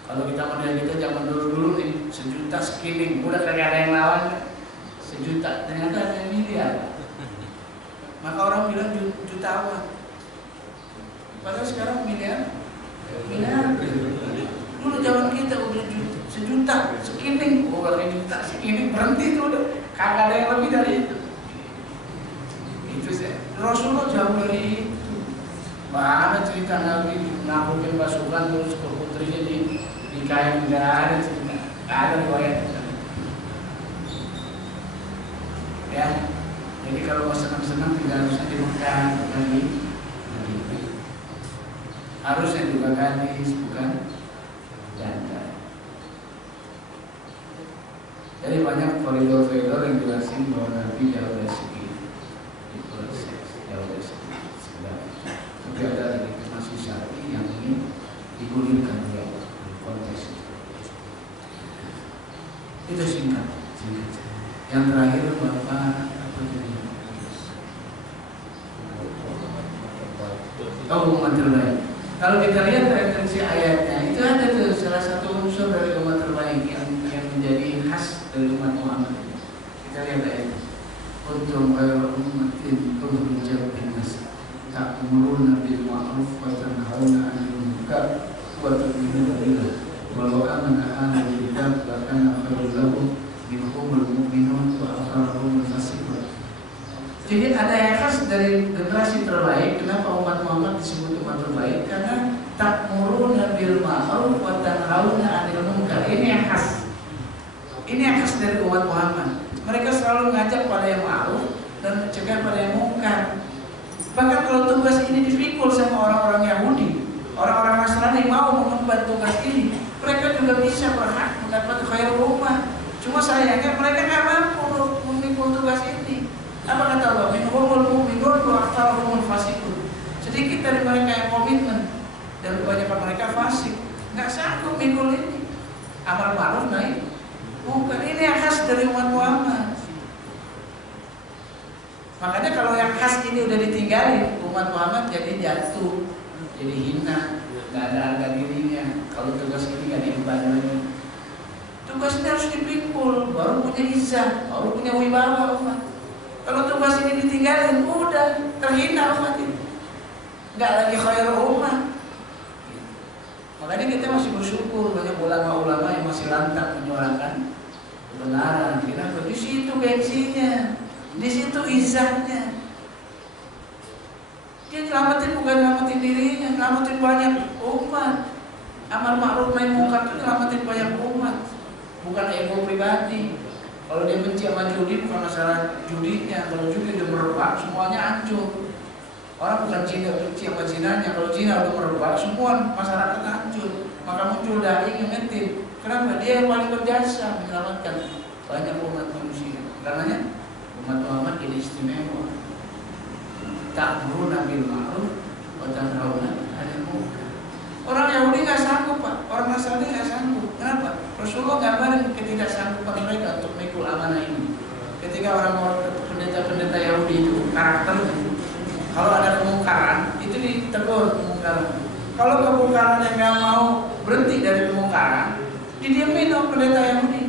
Kalau kita model kita zaman dulu nih 1 juta skimming, udah kagak ada yang lawan. 1 juta, ternyata ada yang miliar. Maka orang bilang jutawan. Padahal sekarang miliar. Dulu zaman kita udah 1 juta skimming, bukan 1 juta skimming berhenti tuh udah. Kagak ada yang lebih dari itu. Itu sih. Rasulullah jauh dari itu. Mana cerita Nabi naklukin pasukan terus ke putrinya dikain, nggak ada cerita, nggak ada riwayat. Ya, jadi kalau mau senang-senang tidak harusnya di Mekah, bukan di Madinah. Harusnya juga gadis, bukan janda. Jadi banyak koridor-koridor yang jelasin bahwa Nabi jauh dari segi proses, jauh dari segi segala. Tapi ada legitimasi syar'i yang ingin digulirkan dalam konteks itu. Itu singkat. Yang terakhir Bapak apa tadi? Umat terbaik. Kalau kita lihat referensi ayatnya, itu ada tuh salah satu unsur dari umat terbaik yang menjadi khas dari umat Muhammad. Kita lihat ayat. Kuntum khairu ummatin ukhrijat lin-nas ta'muruna bil ma'ruf wa tanhauna 'anil munkar wa tu'minuna billah wa law amana ahlul kitab lakana khairul lahum minhumul mu'minun wa aktsarahumul fasiqun. Jadi ada yang khas dari generasi terbaik. Kenapa umat Muhammad disebut umat terbaik? Karena ta'muruna bil ma'ruf wa tanhauna 'anil munkar. Ini yang khas. Ini yang khas dari umat Muhammad. Mereka selalu mengajak pada yang ma'ruf dan mencegah pada yang mungkar. Bahkan kalau tugas ini dipikul sama orang-orang Yahudi, orang-orang Nasrani mau mengemban tugas ini, mereka juga bisa berhak mendapat khairul ummah. Cuma sayangnya mereka nggak mampu memikul tugas ini. Apa kata Allah? Minhumul mu'minun wa aktsarahumul fasiqun. Sedikit dari mereka yang komitmen dan kebanyakan mereka fasik, nggak sanggup mikul ini. Amar ma'ruf nahi munkar. Ini yang khas dari umat Muhammad. Makanya kalau yang khas ini udah ditinggalin, umat Muhammad jadi jatuh, jadi hina, nggak ada harga dirinya. Kalau tugas ini nggak diemban lagi, tugas ini harus dipikul, baru punya izah, baru punya wibawa umat. Kalau tugas ini ditinggalin, udah terhina umat ini, nggak lagi khairul ummah. Makanya kita masih bersyukur banyak ulama-ulama yang masih lantang menyuarakan kebenaran. Kenapa? Di situ gengsinya, di situ izahnya. Dia nyelamatin bukan nyelamatin dirinya, nyelamatin banyak umat. Amar ma'ruf nahi munkar itu nyelamatin banyak umat, bukan ego pribadi. Kalau dia benci sama judi bukan masalah judinya. Kalau judi udah merebak, semuanya hancur. Orang bukan Cina benci sama zinanya. Kalau Cina udah merebak, semua masyarakat hancur. Maka muncul dai ngingetin. Kenapa? Dia yang paling berjasa menyelamatkan banyak umat manusia. Karenanya umat Muhammad ini istimewa. Ta'muruna bil ma'ruf wa tanhauna 'anil munkar. Orang Yahudi nggak sanggup, Pak. Orang Nasrani nggak sanggup. Kenapa? Rasulullah gambarin ketidaksanggupan mereka untuk mikul amanah ini. Ketika orang-orang pendeta-pendeta Yahudi itu karakternya, kalau ada kemungkaran itu ditegur kemungkaran. Kalau kemungkaran yang nggak mau berhenti dari kemungkaran, didiemin dong pendeta Yahudi.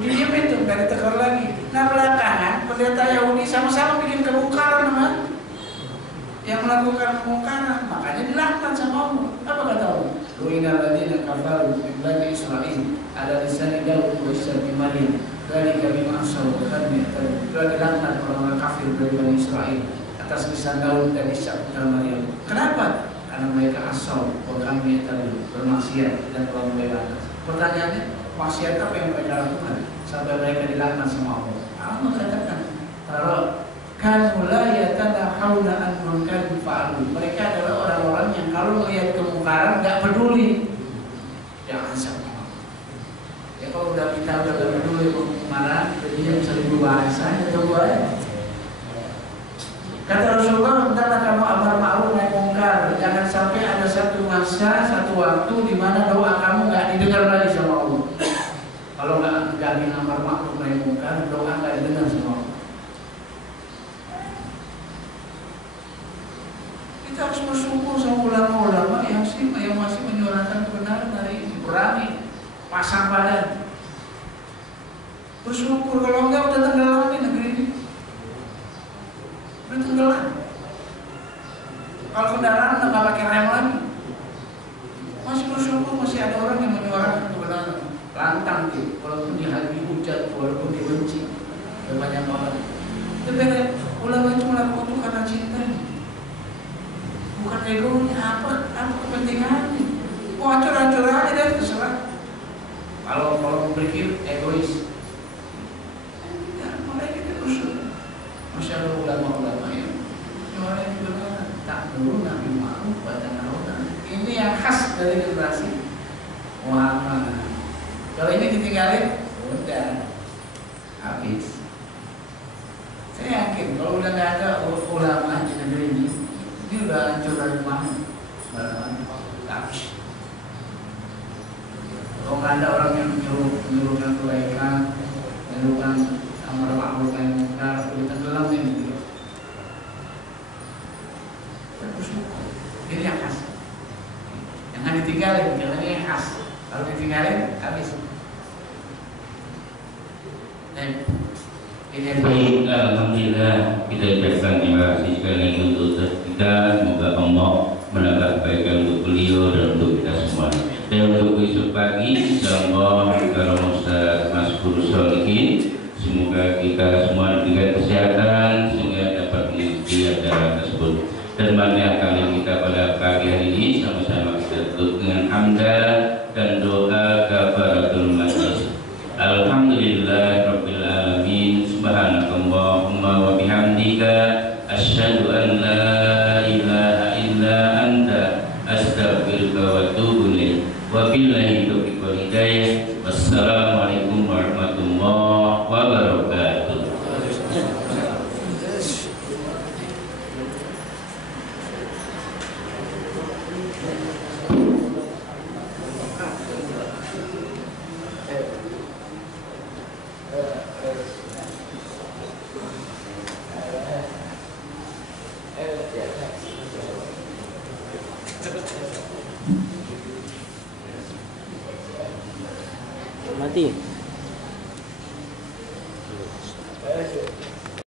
Didiemin tuh, nggak ditegur lagi. Nah belakangan pendeta Yahudi sama-sama bikin kemungkaran sama yang melakukan kemungkaran, makanya dilaknat sama Allah. Apa kata Allah? Lu'inal ladzina kafaru min bani Israil ala lisani Daud wa Isa bin Maryam. Dzalika bima asaw wa kanu ya'tadun. Itu dilaknat orang-orang kafir dari Bani Israil atas lisan Daud dan Isa bin Maryam. Kenapa? Karena mereka asaw wa kanu ya'tadun, bermaksiat dan telah membela. Pertanyaannya, maksiat apa yang mereka lakukan sampai mereka dilaknat sama Allah? Allah katakan, kalau kanu la yatanahawna an munkarin fa'alu. Mereka adalah orang-orang yang kalau melihat kemungkaran enggak peduli. Jangan sampai. Ya kalau udah kita udah enggak peduli kemungkaran, jadinya bisa lebih bahasa atau buat. Kata Rasulullah, hendaklah kamu amar ma'ruf nahi munkar. Jangan sampai ada satu masa, satu waktu di mana doa kamu enggak didengar lagi sama Allah. Kalau enggak amar ma'ruf nahi munkar, doa enggak didengar sama Allah. Kita harus bersyukur sama ulama-ulama yang masih menyuarakan kebenaran hari ini, berani pasang badan. Bersyukur, kalau enggak udah tenggelam di negeri ini. Udah tenggelam. Kalau kendaraan udah nggak pakai rem lagi. Masih bersyukur masih ada orang yang menyuarakan kebenaran. Lantang gitu, walaupun dihadapi hujat, walaupun dibenci. ulama-ulama yang orang yang juga tak dulu nabi ma'ruf baca narunan. Ini yang khas dari generasi Muhammad. Kalau ini ditinggalin, udah habis. Saya yakin kalau udah nggak ada ulama di negeri ini udah hancur dari mana? Habis. Kalau nggak ada orang yang menyuruhkan kebaikan, menyuruhkan amar ma'ruf nahi munkar, udah tenggelam ini. Ini yang khas. Jangan ditinggalin, karena ini yang khas. Kalau ditinggalin, habis. Baik, alhamdulillah kita ucapkan terima kasih sekali untuk kita. Semoga Allah menambah kebaikan untuk beliau dan untuk kita semua. Dan untuk besok pagi, insyaallah kalau Ustaz Maskur Solihin, semoga kita semua diberikan kesehatan sehingga dapat mengikuti acara tersebut. Dan marilah kalian kita pada pagi hari ini sama-sama kita tutup dengan hamdan dan doa kafaratul majlis. Alhamdulillahirabbil alamin. Subhanakallahumma wa bihamdika asyhadu an la ilaha illa anta astaghfiruka wa atubu ilaik. Wa billahi taufiq wal hidayah. Wassalamualaikum warahmatullahi wabarakatuh. Mati.